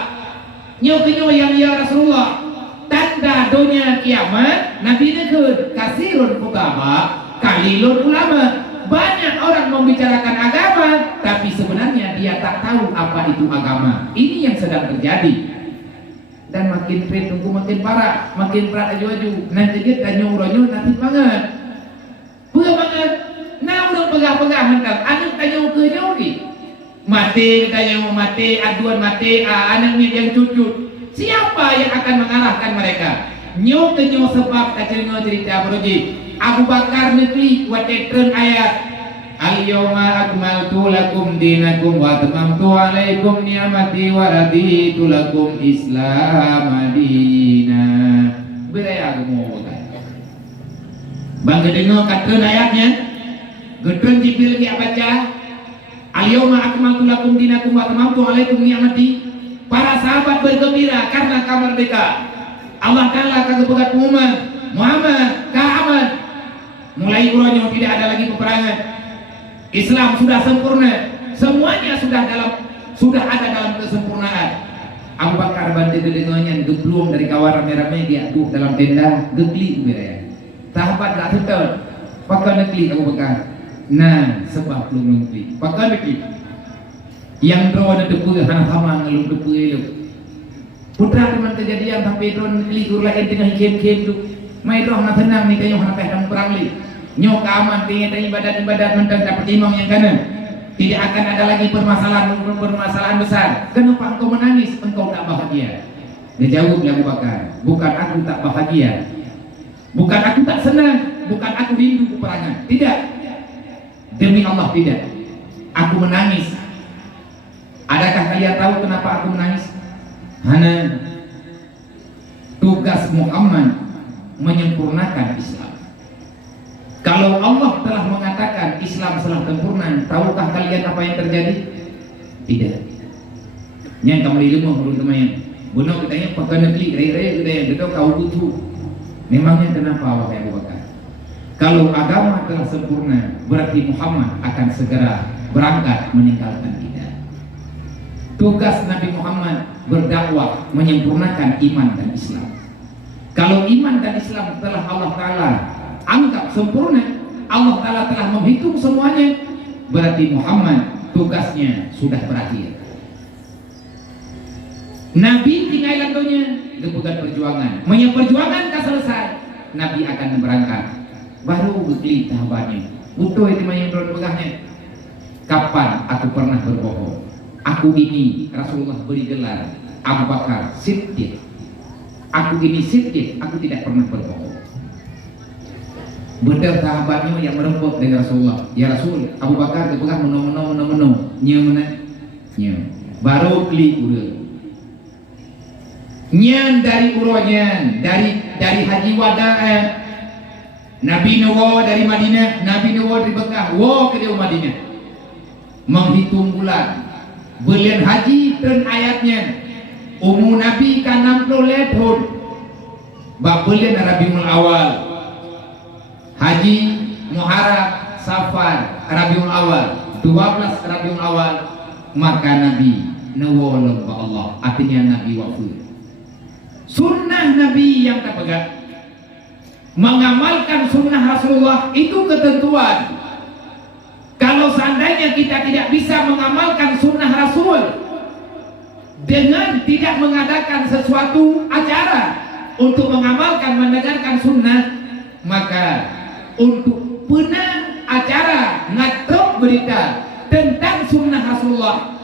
nyo yang ya Rasulullah tanda dunia kiamat nabi nekut kasirun pegah kalilun ulama banyak orang membicarakan agama tapi sebenarnya dia tak tahu apa itu agama ini yang sedang terjadi dan makin pret tunggu makin parah makin berat aju-aju nanti dia tanya-tanya nanti banget pegah banget nah udah pegah-pegah hendak anak tanya ke jauh ni mati tanya mati aduan mati anaknya yang cucut siapa yang akan mengarahkan mereka nyo sebab kacilnya cerita beruji Abu Bakar negeri watetren ayat al-yawma akmaltu lakum dinakum wa atmamtu alaikum ni'mati wa raditu lakum islam madina beraya agama bang dengar katren ayatnya gedren Jibril dia baca al-yawma akmaltu lakum dinakum wa atmamtu alaikum ni'mati para sahabat bergembira karena kabar mereka Allah Ta'ala kagak begat pengumuman Muhammad Ka'aman mulai uranya tidak ada lagi peperangan Islam sudah sempurna semuanya sudah ada dalam kesempurnaan Abu Bakar bantu dengannya geblung dari kawan rame-rame dia dalam tenda gegli beraya sahabat tak betul pakai negeri Abu Bakar. Nah sebab belum negeri pakai negeri yang drone ada depu hana hamang ngelung depu elok putra teman kejadian sampai drone negeri kurlah tengah kem-kem tu mai drone hana tenang ni kayu hana peh perang li nyok aman tinggal ibadat mentang dapat imam yang kanan. Tidak akan ada lagi permasalahan besar. Kenapa engkau menangis? Engkau tak bahagia. Dia jawab Abu Bakar, bukan aku tak bahagia, bukan aku tak senang, bukan aku rindu peperangan. Tidak, demi Allah tidak. Aku menangis. Adakah kalian tahu kenapa aku menangis? Hana tugas Muhammad menyempurnakan Islam. Kalau Allah telah mengatakan Islam telah sempurna, tahukah kalian apa yang terjadi? Tidak. Yang kamu ilmu menurut teman, bunuh katanya pakai negeri raya kita yang betul kau butuh. Memangnya kenapa wahai Abu Bakar? Kalau agama telah sempurna, berarti Muhammad akan segera berangkat meninggalkan kita. Tugas Nabi Muhammad berdakwah menyempurnakan iman dan Islam. Kalau iman dan Islam telah Allah Ta'ala anggap sempurna, Allah Ta'ala telah menghitung semuanya, berarti Muhammad tugasnya sudah berakhir. Nabi tinggal dunia, bukan perjuangan. Punya perjuangan kan selesai, Nabi akan berangkat. Baru beli sahabatnya. Butuh itu yang berpegahnya. Kapan aku pernah berbohong? Aku ini Rasulullah beri gelar Abu Bakar Siddiq. Aku ini Siddiq, aku tidak pernah berbohong. Benar sahabatnya yang merempuk dengan Rasulullah. Ya Rasul, Abu Bakar kepegang meno. Nya. Baru beli urut. Nyan dari uronya, dari haji wada Nabi Nuwa dari Madinah, Nabi Nuwa dari Mekah, ke dia Madinah. Menghitung bulan. Belian haji dan ayatnya. Umur Nabi kan 60 tahun. Bab belian Rabiul Awal. Haji, Muharram, Safar, Rabiul Awal, 12 Rabiul Awal, maka Nabi nawallahu Allah, artinya Nabi wafat. Sunnah Nabi yang terpegang. Mengamalkan sunnah Rasulullah itu ketentuan. Kalau seandainya kita tidak bisa mengamalkan sunnah Rasul dengan tidak mengadakan sesuatu acara untuk mengamalkan mendengarkan sunnah, maka untuk pernah acara ngatrok berita tentang sunnah Rasulullah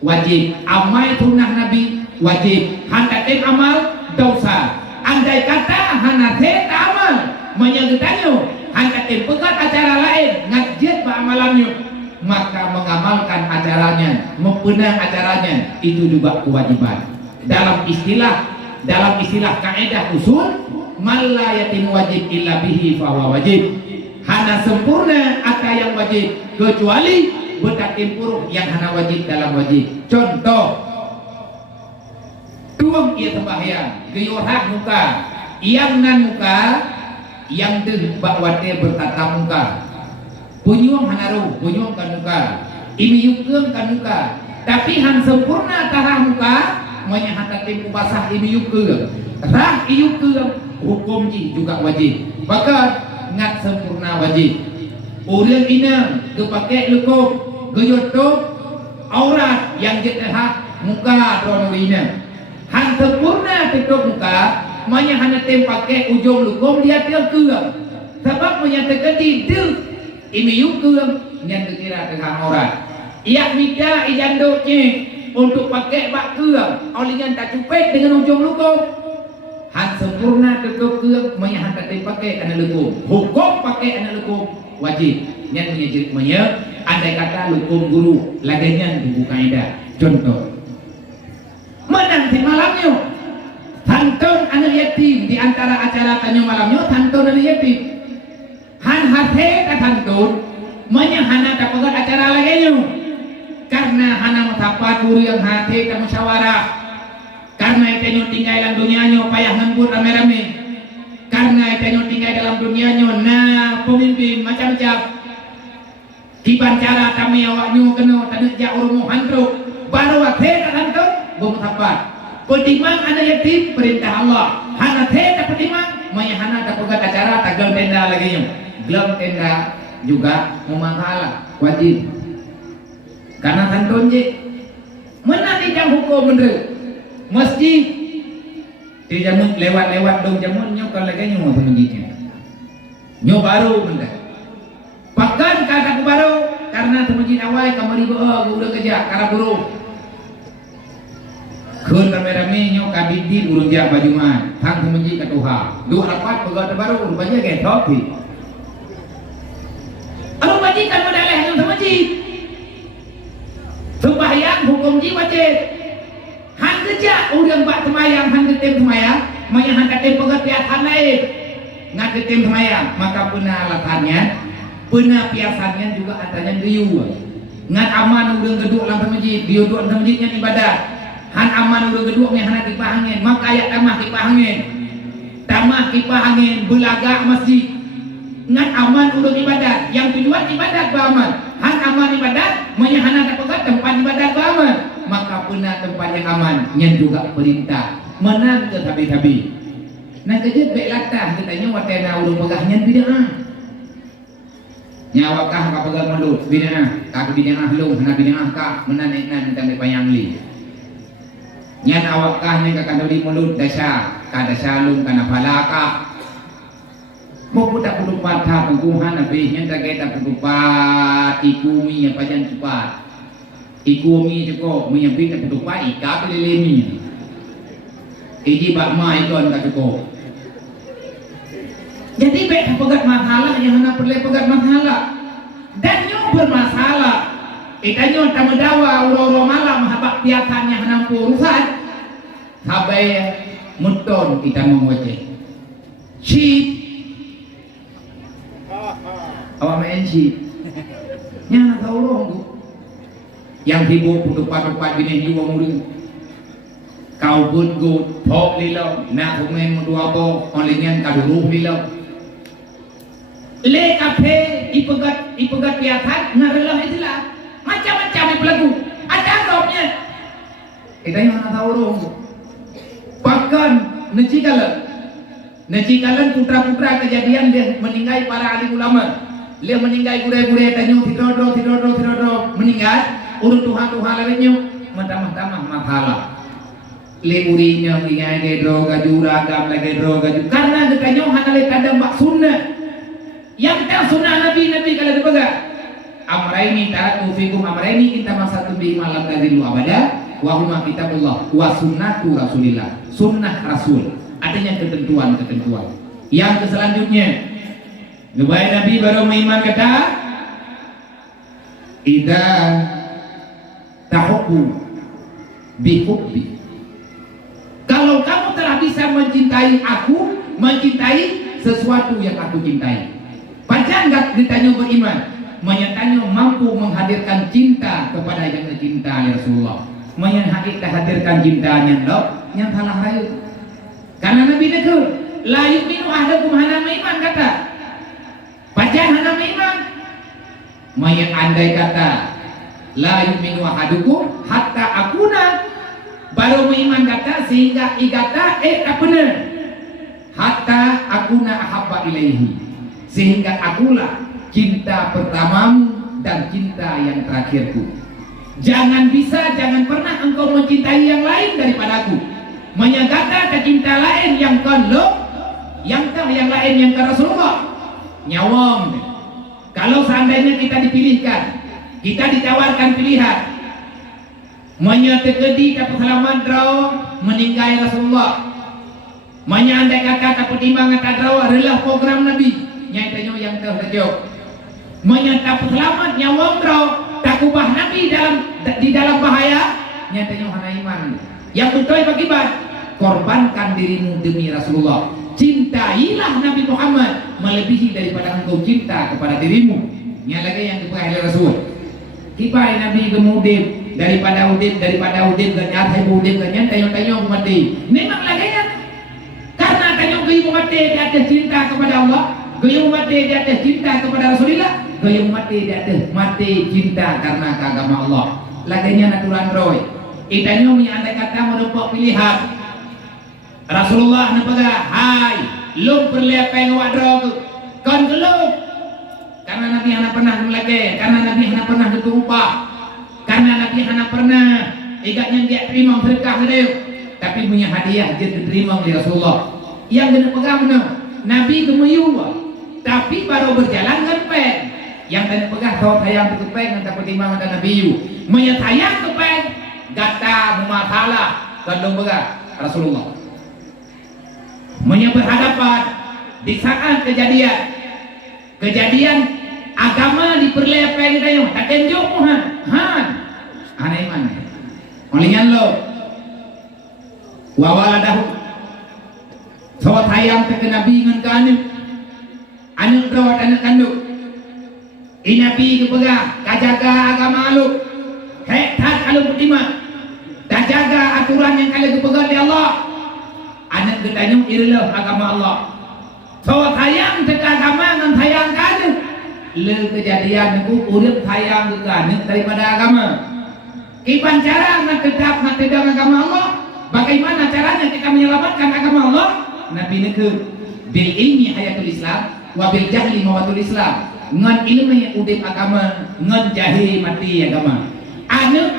wajib, amal sunnah Nabi wajib, handatin amal dosa. Andai kata hanate amal menyegetannya, handatin pegat acara lain ngajit amalannya, maka mengamalkan acaranya, membenah acaranya itu juga kewajiban. Dalam istilah kaidah usul, man la yatim wajib illa bihi fahuwa wajib. Hana sempurna ada yang wajib kecuali bertakimpur yang hana wajib dalam wajib. Contoh, tuang ia sembahyang geyorhak muka, yang nan muka, yang deh bakwate bertatap muka. Punyuang hanaru, punyuang kan muka, imiyukeung kan muka. Tapi han sempurna tarah muka, monya hatatim basah imiyukeung. Rah iyukeung hukum juga wajib. Maka ngat sempurna wajib. Urang ina kepake lekup, geyotok aurat yang jetah muka drone ina. Han sempurna tutup muka, monya hanatim pake ujung lukum dia keung. Sebab menyatakan tidak imiyukeung yang dikira dengan aurat. Ia minta ijanduknya untuk pakai bak keung, olingan tak cukup dengan ujung lukum. Han sempurna tutup keung, menyah tak dipakai anak lukum. Hukum pakai anak lukum wajib. Yang menyebut andai kata lukum guru, laganya dibuka ida. Contoh, menang di malamnya, tantun anak yatim di antara acara tanya malamnya, tantun anak yatim. Han hate tantun, menyah hana tak pegat acara laganya. Karena hana matapat guru yang hati tak musyawarah. Karena itu tinggal dalam dunianya payah ngembur rame-rame. Karena itu tinggal dalam dunianya nah pemimpin macam-macam. Kiban cara kami awaknya kena tanah jak urumu hantu. Baru hati hantu bung tapat. Pertimang anak yatim perintah Allah. Hana hati tak pertimang mayahana tak pegat acara tak gelem tenda lagi nyo. Gelem tenda juga memahala wajib. Karena kantun je mana di jam hukum bener. Mesti di jamun lewat-lewat dong jamun nyo kalau lagi nyo mau menjijnya. Nyo baru bener. Pakan kata baru karena temuji awal kamari udah kerja karena buruk. Kun rame-rame nyo kabidi urung jak bajuman tang temuji katuha. Dua rapat pegawai baru baca getok ti. Anu baji kan modaleh yang temuji. Sembahyang hukum ji wajib. Han kerja urang bak temayang han ketem temayang, maya han ketem pegat piasan lain. Ngat ketem temayang, maka puna alatannya, puna piasannya juga atanya geyu. Ngat aman urang geduk lang masjid, dia duduk dalam masjidnya ibadah. Han aman urang geduk nya hana kipas angin, maka ayat tamah kipas angin. Tamah kipas angin belagak masjid. Ngat aman urang ibadah, yang tujuan ibadah beramal. Han aman ibadat, menyahana dapat tempat ibadat aman, maka puna tempat yang aman, yang juga perintah menang ke tabi-tabi. Nah kejut baik latah katanya watena urung pegahnya bid'ah. Nyawakah ka pegang mulut bid'ah, ka bid'ah lung hana bid'ah ka menanek-nan sampai payang li. Nyan awakah ning ka kanduli mulut dasa, ka dasa lung kana palaka. Mau putar putupat ha pengkuhan nabi yang tak kita putupat ikumi yang pajan cepat ikumi cukup menyebut putupat ika pelilimi iji bakma ikon tak cukup. Jadi baik pegat masalah yang hana perlu pegat masalah dan nyo bermasalah ikanyo tamudawa uro-uro malam habak tiatannya hana urusan sabai muton kita membaca si awak main si yang tahu orang tu yang hibur putupat-putupat bini jiwa murid kau pun go pok lilau nak komen dua bo onlinyan kaduruh lilau le kafe ipegat piakat ngarelah itulah macam-macam pelaku ada robnya kita yang tahu orang bahkan Necikalan putra-putra kejadian dia meninggal para ahli ulama. Dia meninggal gure-gure tanyo tidodro meninggal urut Tuhan lainnya mentama-tama masalah. Le urinya ingai gedro gajura gam lagi gedro gaju karena dekanyo hanale kadang bak sunnah. Yang tak sunnah nabi kalau dibaga. Amraini taratu fikum amraini kita masatu bi malam tadilu abada wa huma kitabullah wa sunnatu rasulillah. Sunnah rasul. Adanya ketentuan-ketentuan. Yang selanjutnya, ngebayang Nabi baru meiman kata, "Idza tahubbu bihubbi." Kalau kamu telah bisa mencintai aku, mencintai sesuatu yang aku cintai. Pancen enggak ditanya beriman, menyatanya mampu menghadirkan cinta kepada yang dicinta oleh Rasulullah. Menghadirkan cintanya dok, yang salah rayu. Karena Nabi itu la yu'minu ahadukum hana iman kata. Pancen hana iman. Maya andai kata la yu'minu ahadukum hatta akuna baru iman kata sehingga igata tak benar. Hatta akuna ahabba ilaihi sehingga akulah cinta pertamamu dan cinta yang terakhirku. Jangan pernah engkau mencintai yang lain daripada aku. Menyangkata kecinta lain yang kalau yang lain yang ke Rasulullah nyawang. Kalau seandainya kita dipilihkan, kita ditawarkan pilihan menyetekedi dapat selamat draw meninggal Rasulullah, menyandai kata dapat timbangan draw adalah program Nabi nyatanya yang terjauh menyatakan selamat nyawang draw takubah Nabi di dalam bahaya nyatanya hana iman. Yang betul bagaimana? Korbankan dirimu demi Rasulullah. Cintailah Nabi Muhammad melebihi daripada engkau cinta kepada dirimu. Ini lagi yang dipakai oleh Rasul. Kipai Nabi kemudian daripada udip ganyat hai udip ganyat tayong mati. Memang lagi ya. Karena tayong gayung mati di atas cinta kepada Allah, gayung mati di atas cinta kepada Rasulullah, gayung mati di atas mati cinta karena agama Allah. Laginya natural roy. Itanyo menyandai kata merupakan pilihan Rasulullah nabaga hai Lum perlepen wadro kon geluk. Karena Nabi hana pernah melake, karena Nabi hana pernah bertumpah, karena Nabi hana pernah igaknya dia terima berkah dia. Tapi punya hadiah dia diterima oleh Rasulullah. Yang kena pegang no, Nabi kemuyuwa. Tapi baru berjalan kan pen. Yang kena pegang kau tayang ke pen entah pertimbang ada Nabi yu. Menyatayang ke pen, gata memasalah kalau pegang Rasulullah. Berhadapan di saat kejadian agama diperlepai kita tak tenjuk han aneh mana olehnya lo wawaladahu sawat hayam ke nabi ngan kanu anu rawat anak kandung nabi kepegang kajaga agama lu tat kalau berdima tak jaga aturan yang kalian kepegang di Allah anak gedanyung irilah agama Allah. So tayang ke agama dengan tayang kanu. Le kejadian itu urip tayang ke kanu daripada agama. Kipan cara tetap dengan agama Allah? Bagaimana caranya kita menyelamatkan agama Allah? Nabi neku bil ilmi hayatul Islam wa bil jahli mawatul Islam. Ngan ilmu yang udip agama, ngan jahil mati agama. Anu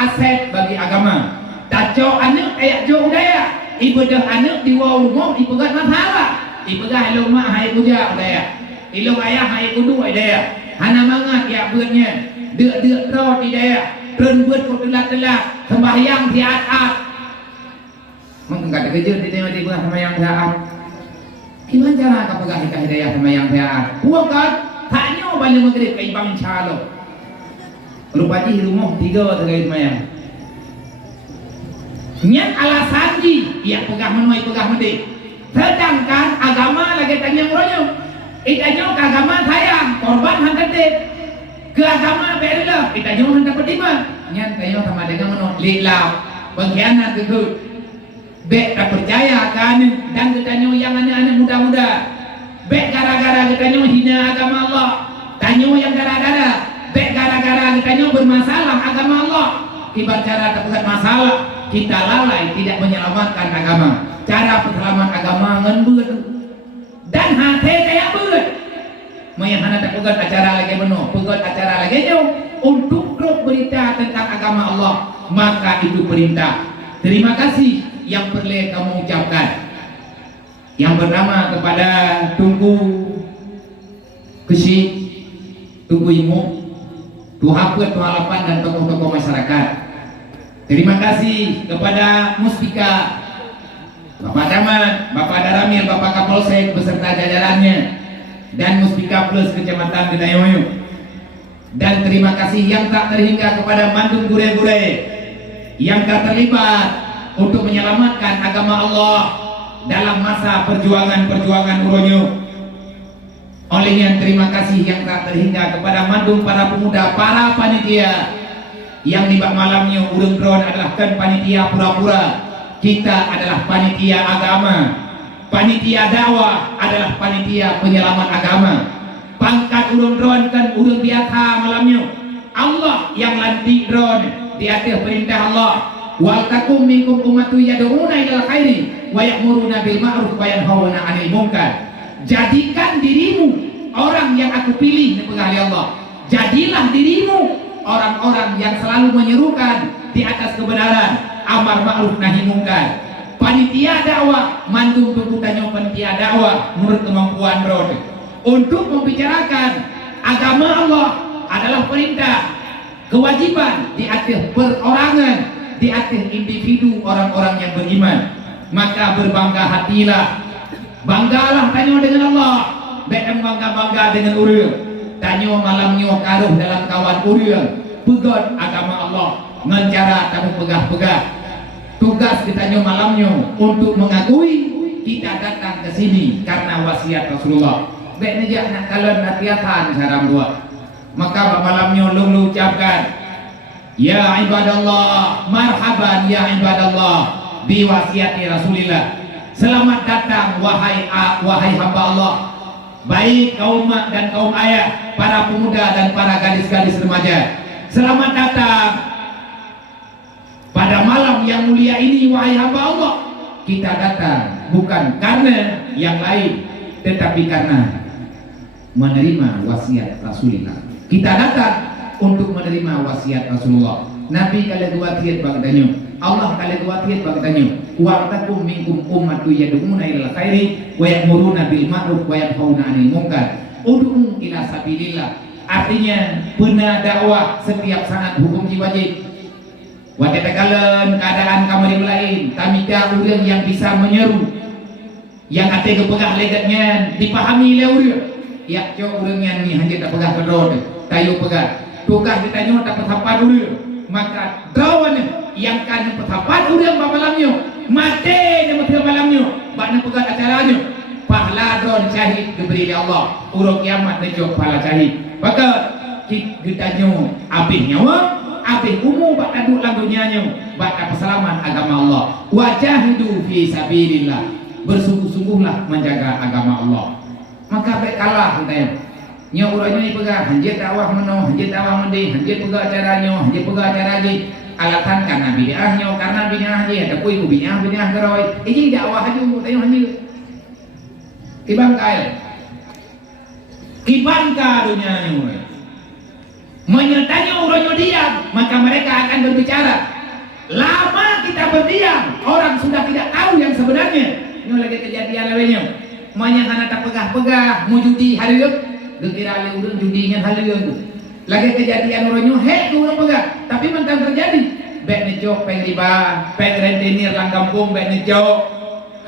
aset bagi agama. Taco anu ayak jo udaya. Ibadah anak di bawah rumah ibadah masalah. Ibadah ilmu mak hai puja daya. Ilmu ayah hai kudu daya. Hana mangat ya beunnya. Deuk ro di daya. Treun beut ku telat-telat sembahyang di at-at. Mun enggak ada kerja di tengah di sembahyang di at. Gimana cara ka pegah hidayah sembahyang di at? Puang kan tanya balik maghrib ka ibang calo. Rupanya rumah 3 terkait sembahyang. Nyat alasan dia pegah menuai pegah mendek. Sedangkan agama lagi tanya royo. Itanya ke agama sayang korban hantar ke agama berilah. Itanya hantar pertima. Nyat tayo sama dengan menolak lilau pengkhianat itu. Bek tak percaya kan dan kitanya yang anak-anak muda-muda. Bek gara-gara kitanya hina agama Allah. Tanya yang gara-gara. Bek gara-gara kitanya bermasalah agama Allah. Kibar cara terpusat masalah. Kita lalai tidak menyelamatkan agama. Cara penyelamat agama ngenbeut dan hati kayak beut. Mayang hana tak pegat acara lagi benar, pegat acara lagi jauh untuk terus berita tentang agama Allah. Maka itu perintah. Terima kasih yang perlu kamu ucapkan. Yang pertama kepada Tunku Kesi, Tunku Imu, Tuhaput, Tuhalapan dan tokoh-tokoh masyarakat. Terima kasih kepada Muspika, Bapak Daman, Bapak Daramil, Bapak Kapolsek beserta jajarannya, dan Muspika Plus Kecamatan Gedayoyo. Dan terima kasih yang tak terhingga kepada Mandung Gure-Gure yang tak terlibat untuk menyelamatkan agama Allah dalam masa perjuangan uronyo. Olehnya terima kasih yang tak terhingga kepada Mandung para pemuda, para panitia yang di bak malamnya urung drone adalah kan panitia pura-pura. Kita adalah panitia agama. Panitia dakwah adalah panitia penyelamat agama. Pangkat urung drone kan urung biasa malamnya. Allah yang lantik drone di atas perintah Allah. Wal takum minkum ummatu yad'una ilal khairi wa ya'muruna bil ma'ruf wa yanhauna 'anil munkar. Jadikan dirimu orang yang aku pilih oleh Allah. Jadilah dirimu orang-orang yang selalu menyerukan di atas kebenaran, amar ma'ruf nahi mungkar. Panitia dakwah mantu tuntutannya panitia dakwah menurut kemampuan roh untuk membicarakan agama Allah adalah perintah, kewajiban di atas perorangan, di atas individu orang-orang yang beriman. Maka berbangga hatilah, banggalah tanya dengan Allah, bukan bangga-bangga dengan urang. Tanyo malamnya karuh dalam kawan urang pegat agama Allah dengan cara kamu pegah-pegah. Tugas kita malamnya untuk mengakui kita datang ke sini karena wasiat Rasulullah. Baik aja nak kalian nasihatkan saram dua. Maka malamnya lu ucapkan, ya ibadallah, marhaban ya ibadallah bi wasiati Rasulillah. Selamat datang wahai hamba Allah. Baik kaum mak dan kaum ayah, para pemuda dan para gadis-gadis remaja, selamat datang pada malam yang mulia ini wahai hamba Allah. kita datang bukan karena yang lain, tetapi karena menerima wasiat Rasulullah. Kita datang untuk menerima wasiat Rasulullah. Nabi kala wasiat bagdanya, Allah kala wasiat bagdanya, wa takum minkum ummatu yad'una ilal khairi wa ya'muruna bil ma'ruf wa yanhauna 'anil munkar. Ud'u ila sabilillah. Artinya benar dakwah setiap saat hukum wajib. Wadatakalan keadaan kamu yang lain, tamika orang yang bisa menyeru, yang ada kepegah legatnya dipahami oleh orang. Ya cok orang yang ni hanya tak pegah kedor, tayo pegah. Tugas ditanya tak pethapan orang, maka dawan yang kan pethapan orang malamnya, mati yang mati malamnya, bakna pegah acaranya. Pahala don syahid diberi oleh Allah. Urang kiamat nejok pahala syahid. Maka kita nyo habis nyawa, habis umur bak duduk dalam dunianya, bak keselamat agama Allah. Wajahidu fi sabilillah. Bersungguh-sungguhlah menjaga agama Allah. Maka baik kalah kita. Nya urangnya ni pegang hanjit dakwah meno, hanjit dakwah mending, hanjit pegang acaranya, hanjit pegang acara lagi. Alatan karena bid'ahnya, karena bid'ah dia ada kuih bid'ah geroi. Ini dakwah aja tayo hanjit. Kibangkai. Kibangka dunianya mulai. Menyertanya orangnya diam, maka mereka akan berbicara. Lama kita berdiam, orang sudah tidak tahu yang sebenarnya. Ini lagi kejadian lainnya. Manya tak pegah-pegah, mau judi hari itu, dikira oleh orang judinya hari itu. Lagi kejadian orangnya, hei orang pegah, tapi mentang terjadi. Baik nejok, baik riba, baik rentenir lang kampung, baik nejok.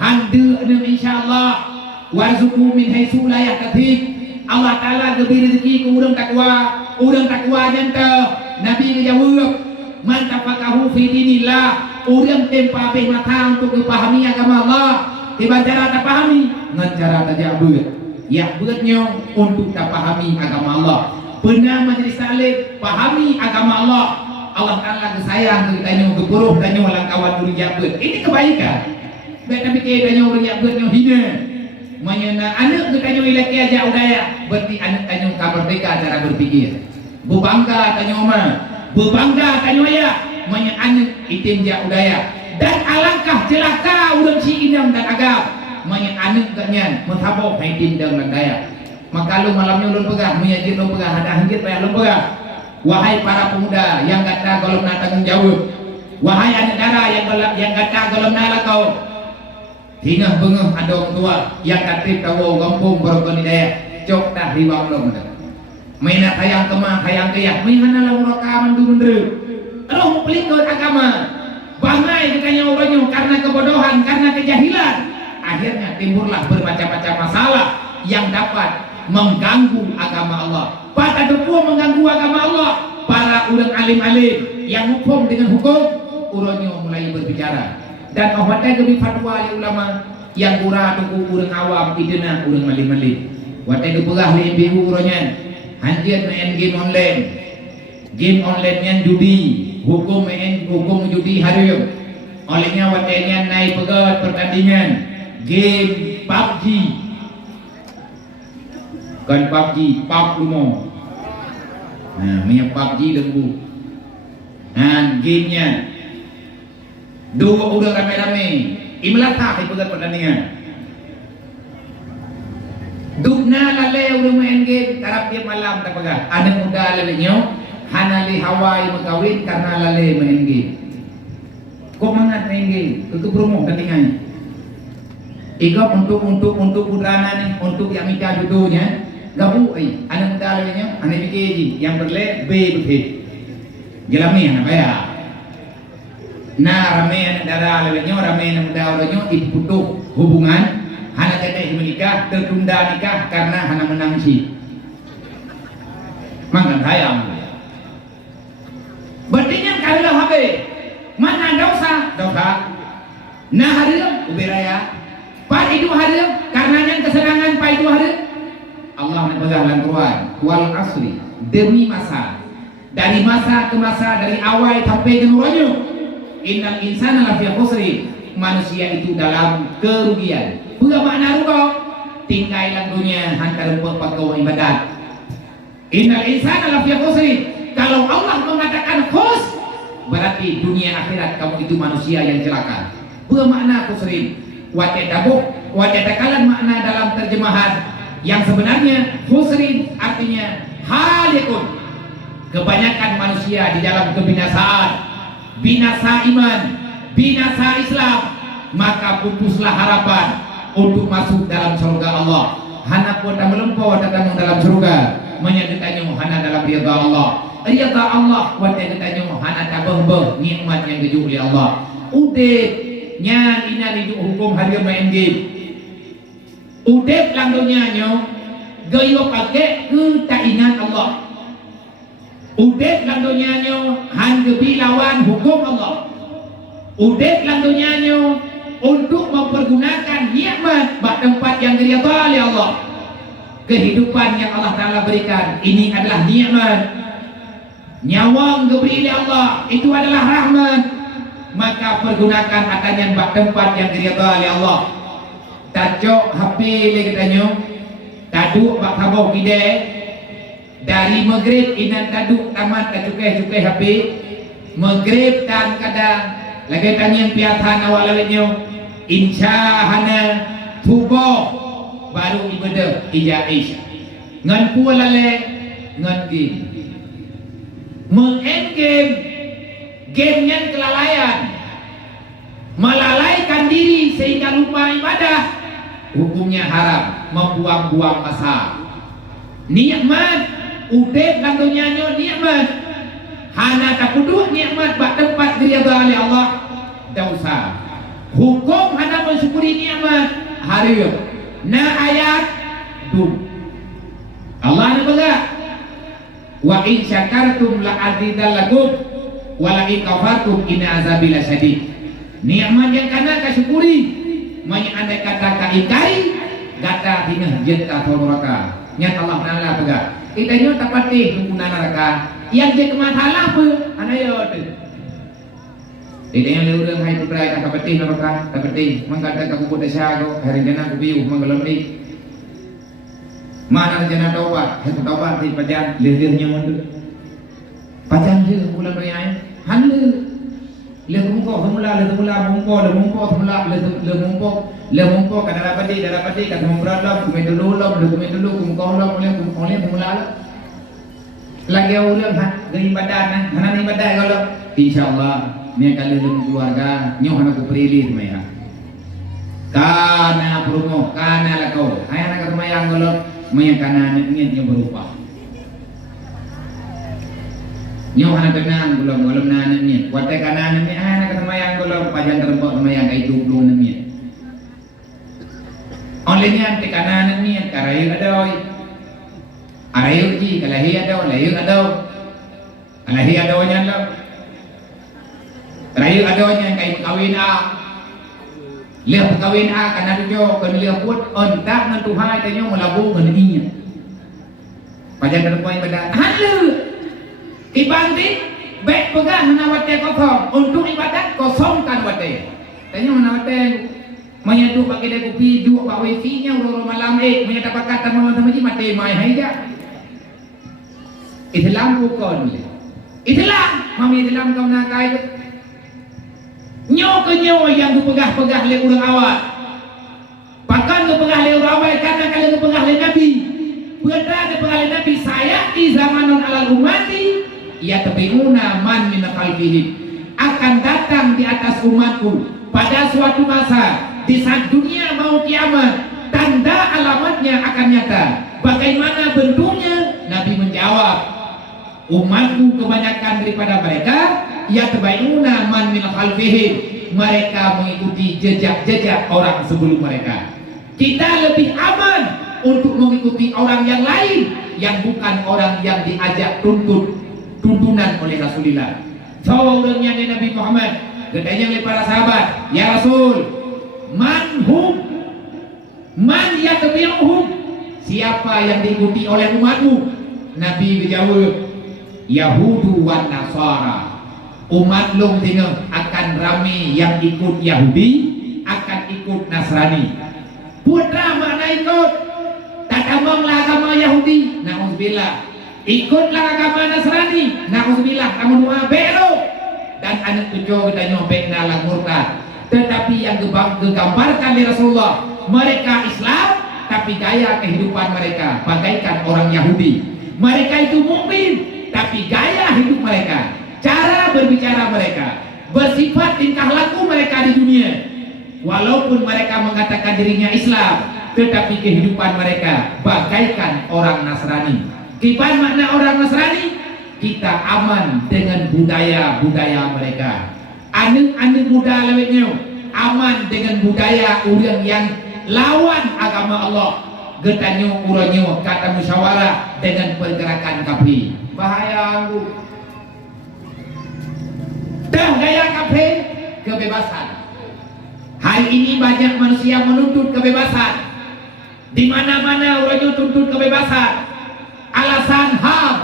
Handu enam insyaallah, warzuku min haitsu la yahtasib. Allah Ta'ala diberi rezeki ke orang takwa. Orang takwa nyata Nabi ngejawab man tafaqahu fi dinillah, orang tempa habis mata untuk memahami agama Allah. Tiba cara tak pahami ngan cara tajak beut yang beutnya untuk tak pahami agama Allah. Benar majlis salib pahami agama Allah. Allah Ta'ala kesayang kita nyo gepuruh dan nyo lang kawan urang beut. Ini kebaikan. Baik Nabi ke dan nyo urang beut nyo hina menyena anak kita nyo ilaki aja udaya, berarti anak tanyo kamerdeka cara berpikir. Bubangga tanyo oma, bubangga tanyo ya, menya anak itim ja udaya. Dan alangkah celaka urang si indang dan agam, menya anak kanyan menthabok itim dan daya. Maka lu malamnya ulun pegah, menyajir ulun pegah, ada hanjit bayar ulun pegah. Wahai para pemuda yang kata golong na tanggung jawab, wahai anak dara yang kata golong na lakau. Hingga bengah ada orang tua yang katip tahu kampung berkoni daya cok dah riba belum ada. Mainat hayang kemah hayang keyak, mainan lah rakaman du bener. Roh pelingkot agama, bangai katanya orangnya karena kebodohan, karena kejahilan. Akhirnya timbullah bermacam-macam masalah yang dapat mengganggu agama Allah. Pada depu mengganggu agama Allah, para ulama alim-alim yang hukum dengan hukum, orangnya mulai berbicara. Dan awatnya lebih fatwa ulama yang kurang tunggu urang awam idena urang malim-malim. Watnya dipegah oleh ibu urangnya hanjir main game online. Game online yang judi, hukum judi hari. Olehnya watnya naik pegat pertandingan game PUBG. Kan PUBG, PUBG lumo. Nah, punya PUBG lembu. Nah, gamenya dua udah rame-rame imlata ikut pertandingan dukna lale udah main game karap dia malam tak pegah ada muda lalenya hanali Hawaii mengkawin karena lale main game kok mangat main game itu promo tandingannya ikut untuk putrana nih untuk yang nikah jodohnya gabu anak muda lalenya anak BKJ yang berle B betul jelami anak bayar. Nah ramean darah lewatnya ramean muda orangnya diputuh hubungan hana teteh menikah tertunda nikah karena hana menangsi mangkan hayam berarti yang kalilah habe mana dosa nah hadir ubiraya pak itu hadir karena yang kesenangan pak itu hadir Allah menegaskan Quran wal asri demi masa dari masa ke masa dari awal sampai ke nuranya. Innal insana lafi khusri, manusia itu dalam kerugian. Bukan makna rugi, tinggal dunia hantar pakau ibadat. Innal insana lafi khusri, kalau Allah mengatakan khus, berarti dunia akhirat kamu itu manusia yang celaka. bermakna khusrin. Wata'akalan makna dalam terjemahan yang sebenarnya khusrin artinya halikun, kebanyakan manusia di dalam kebinasaan, binasa iman, binasa Islam, maka pupuslah harapan untuk masuk dalam surga Allah. Hana pun tak melempau datang dalam surga, menyertanya hana dalam ridha Allah. Ridha Allah wata'atanya hana tabah nikmat yang dijual oleh Allah. Udepnya ina hidup hukum hari main game. Udep langdonya gayo pakai ke tak ingat Allah. Udep langdonya han gebi lawan hukum Allah. Udep langdonya untuk mempergunakan nikmat bak tempat yang diridha oleh Allah. Kehidupan yang Allah Ta'ala berikan ini adalah nikmat. Nyawa diberi oleh Allah itu adalah rahmat. Maka pergunakan akannya bak tempat yang diridha oleh Allah. Tajok HP le katanya. Taduk bak kabau kide. Dari maghrib inan taduk tamat cukai HP. Maghrib dan kadang lagi tanya piatan awal lawetnya. Insya hana tubuh baru ibadah ijaish ngan pula lale ngan game main game yang kelalaian, melalaikan diri sehingga lupa ibadah, hukumnya haram, membuang-buang masa. Nikmat udep lantunya nikmat hana takuduk nikmat bak tempat diridha oleh Allah dosa. Hukum hana mensyukuri nikmat hari na ayat dum Allah ni baga wa in syakartum la azidallakum wa la in kafartum inna azabi lasyadid. Nikmat yang kana ka syukuri, may andai kata ka ingkari gata dina jenta neraka. Nyat Allah Taala baga kita nyo tapati nunguna neraka yang je kemasalah pe anayo tu. Tidak yang leureung hai putrai tak petih neraka, tak petih mangkata ka kubut dasya go hari jana ku biu manggalam ni. Mana jana taubat, hai taubat di pajan leureungnya mundur. Pajan je bulan raya han le mungko semula mungko kadang dapati kat memberadab kumen dulu kumula lagi ulang dari badan hanan ibadah kalau insyaallah ni kalau keluarga nyoh anak kuprilih maya kana promo kana lakau ay anak kemayang kalau maya kana ngin yang berupa nyoh anak kenang belum nanan ni wate kana ni ay anak kemayang kalau pajan terbok kemayang kai 20 ni only ni ante kana ni karai adoy arayo ji kalahi adaw layo adaw kalahi adaw niyan lang rayo adaw niyan kay kawin lihat kawin kana dyo kan lihat put ontak ngan tuhay tanyo malabo ngan niya pajan terpoy pada halu ibandi baik pegang nawate kosong untuk ibadat kosongkan wate tanyo nawate menyatu pakai dia kopi dua pak wifi nya urang malam menyata pakat teman-teman ji mate mai haida Islam bukan Islam mami Islam kau nak kaya nyawa ke nyawa yang dipegah-pegah oleh orang awal bahkan dipegah oleh orang awal karena kalau dipegah oleh Nabi benar dipegah oleh Nabi saya di zamanon alal umati ya tabiuna man min qalbihim akan datang di atas umatku pada suatu masa di saat dunia mau kiamat tanda alamatnya akan nyata. Bagaimana bentuknya? Nabi menjawab umatku kebanyakan daripada mereka yatba'una man min khalfihim, mereka mengikuti jejak-jejak orang sebelum mereka. Kita lebih aman untuk mengikuti orang yang lain yang bukan orang yang diajak tuntunan oleh Rasulullah. Sahabatnya Nabi Muhammad katanya oleh para sahabat, ya Rasul, manhum man yatbi'uhum, siapa yang diikuti oleh umatmu? Nabi menjawab, Yahudu wan Nasara. Umat lu tinggal akan ramai yang ikut Yahudi, akan ikut Nasrani. Putra mana ikut? Tak kamonglah agama Yahudi, na'udzubillah. Ikutlah agama Nasrani, na'udzubillah. Kamu doa belo dan anak tujuh kita nyobek nalang murtad. tetapi yang digambarkan oleh Rasulullah, mereka Islam tapi gaya kehidupan mereka bagaikan orang Yahudi. Mereka itu mukmin tapi gaya hidup mereka, cara berbicara mereka, bersifat tingkah laku mereka di dunia, walaupun mereka mengatakan dirinya Islam, tetapi kehidupan mereka bagaikan orang Nasrani. Kipan makna orang Nasrani? Kita aman dengan budaya-budaya mereka. Anu muda lewetnya aman dengan budaya orang yang lawan agama Allah. Getanyo uranyo kata musyawarah dengan pergerakan kafir. Bahaya aku. Dah gaya kafir kebebasan. Hari ini banyak manusia menuntut kebebasan. Di mana-mana uranyo tuntut kebebasan. Alasan HAM,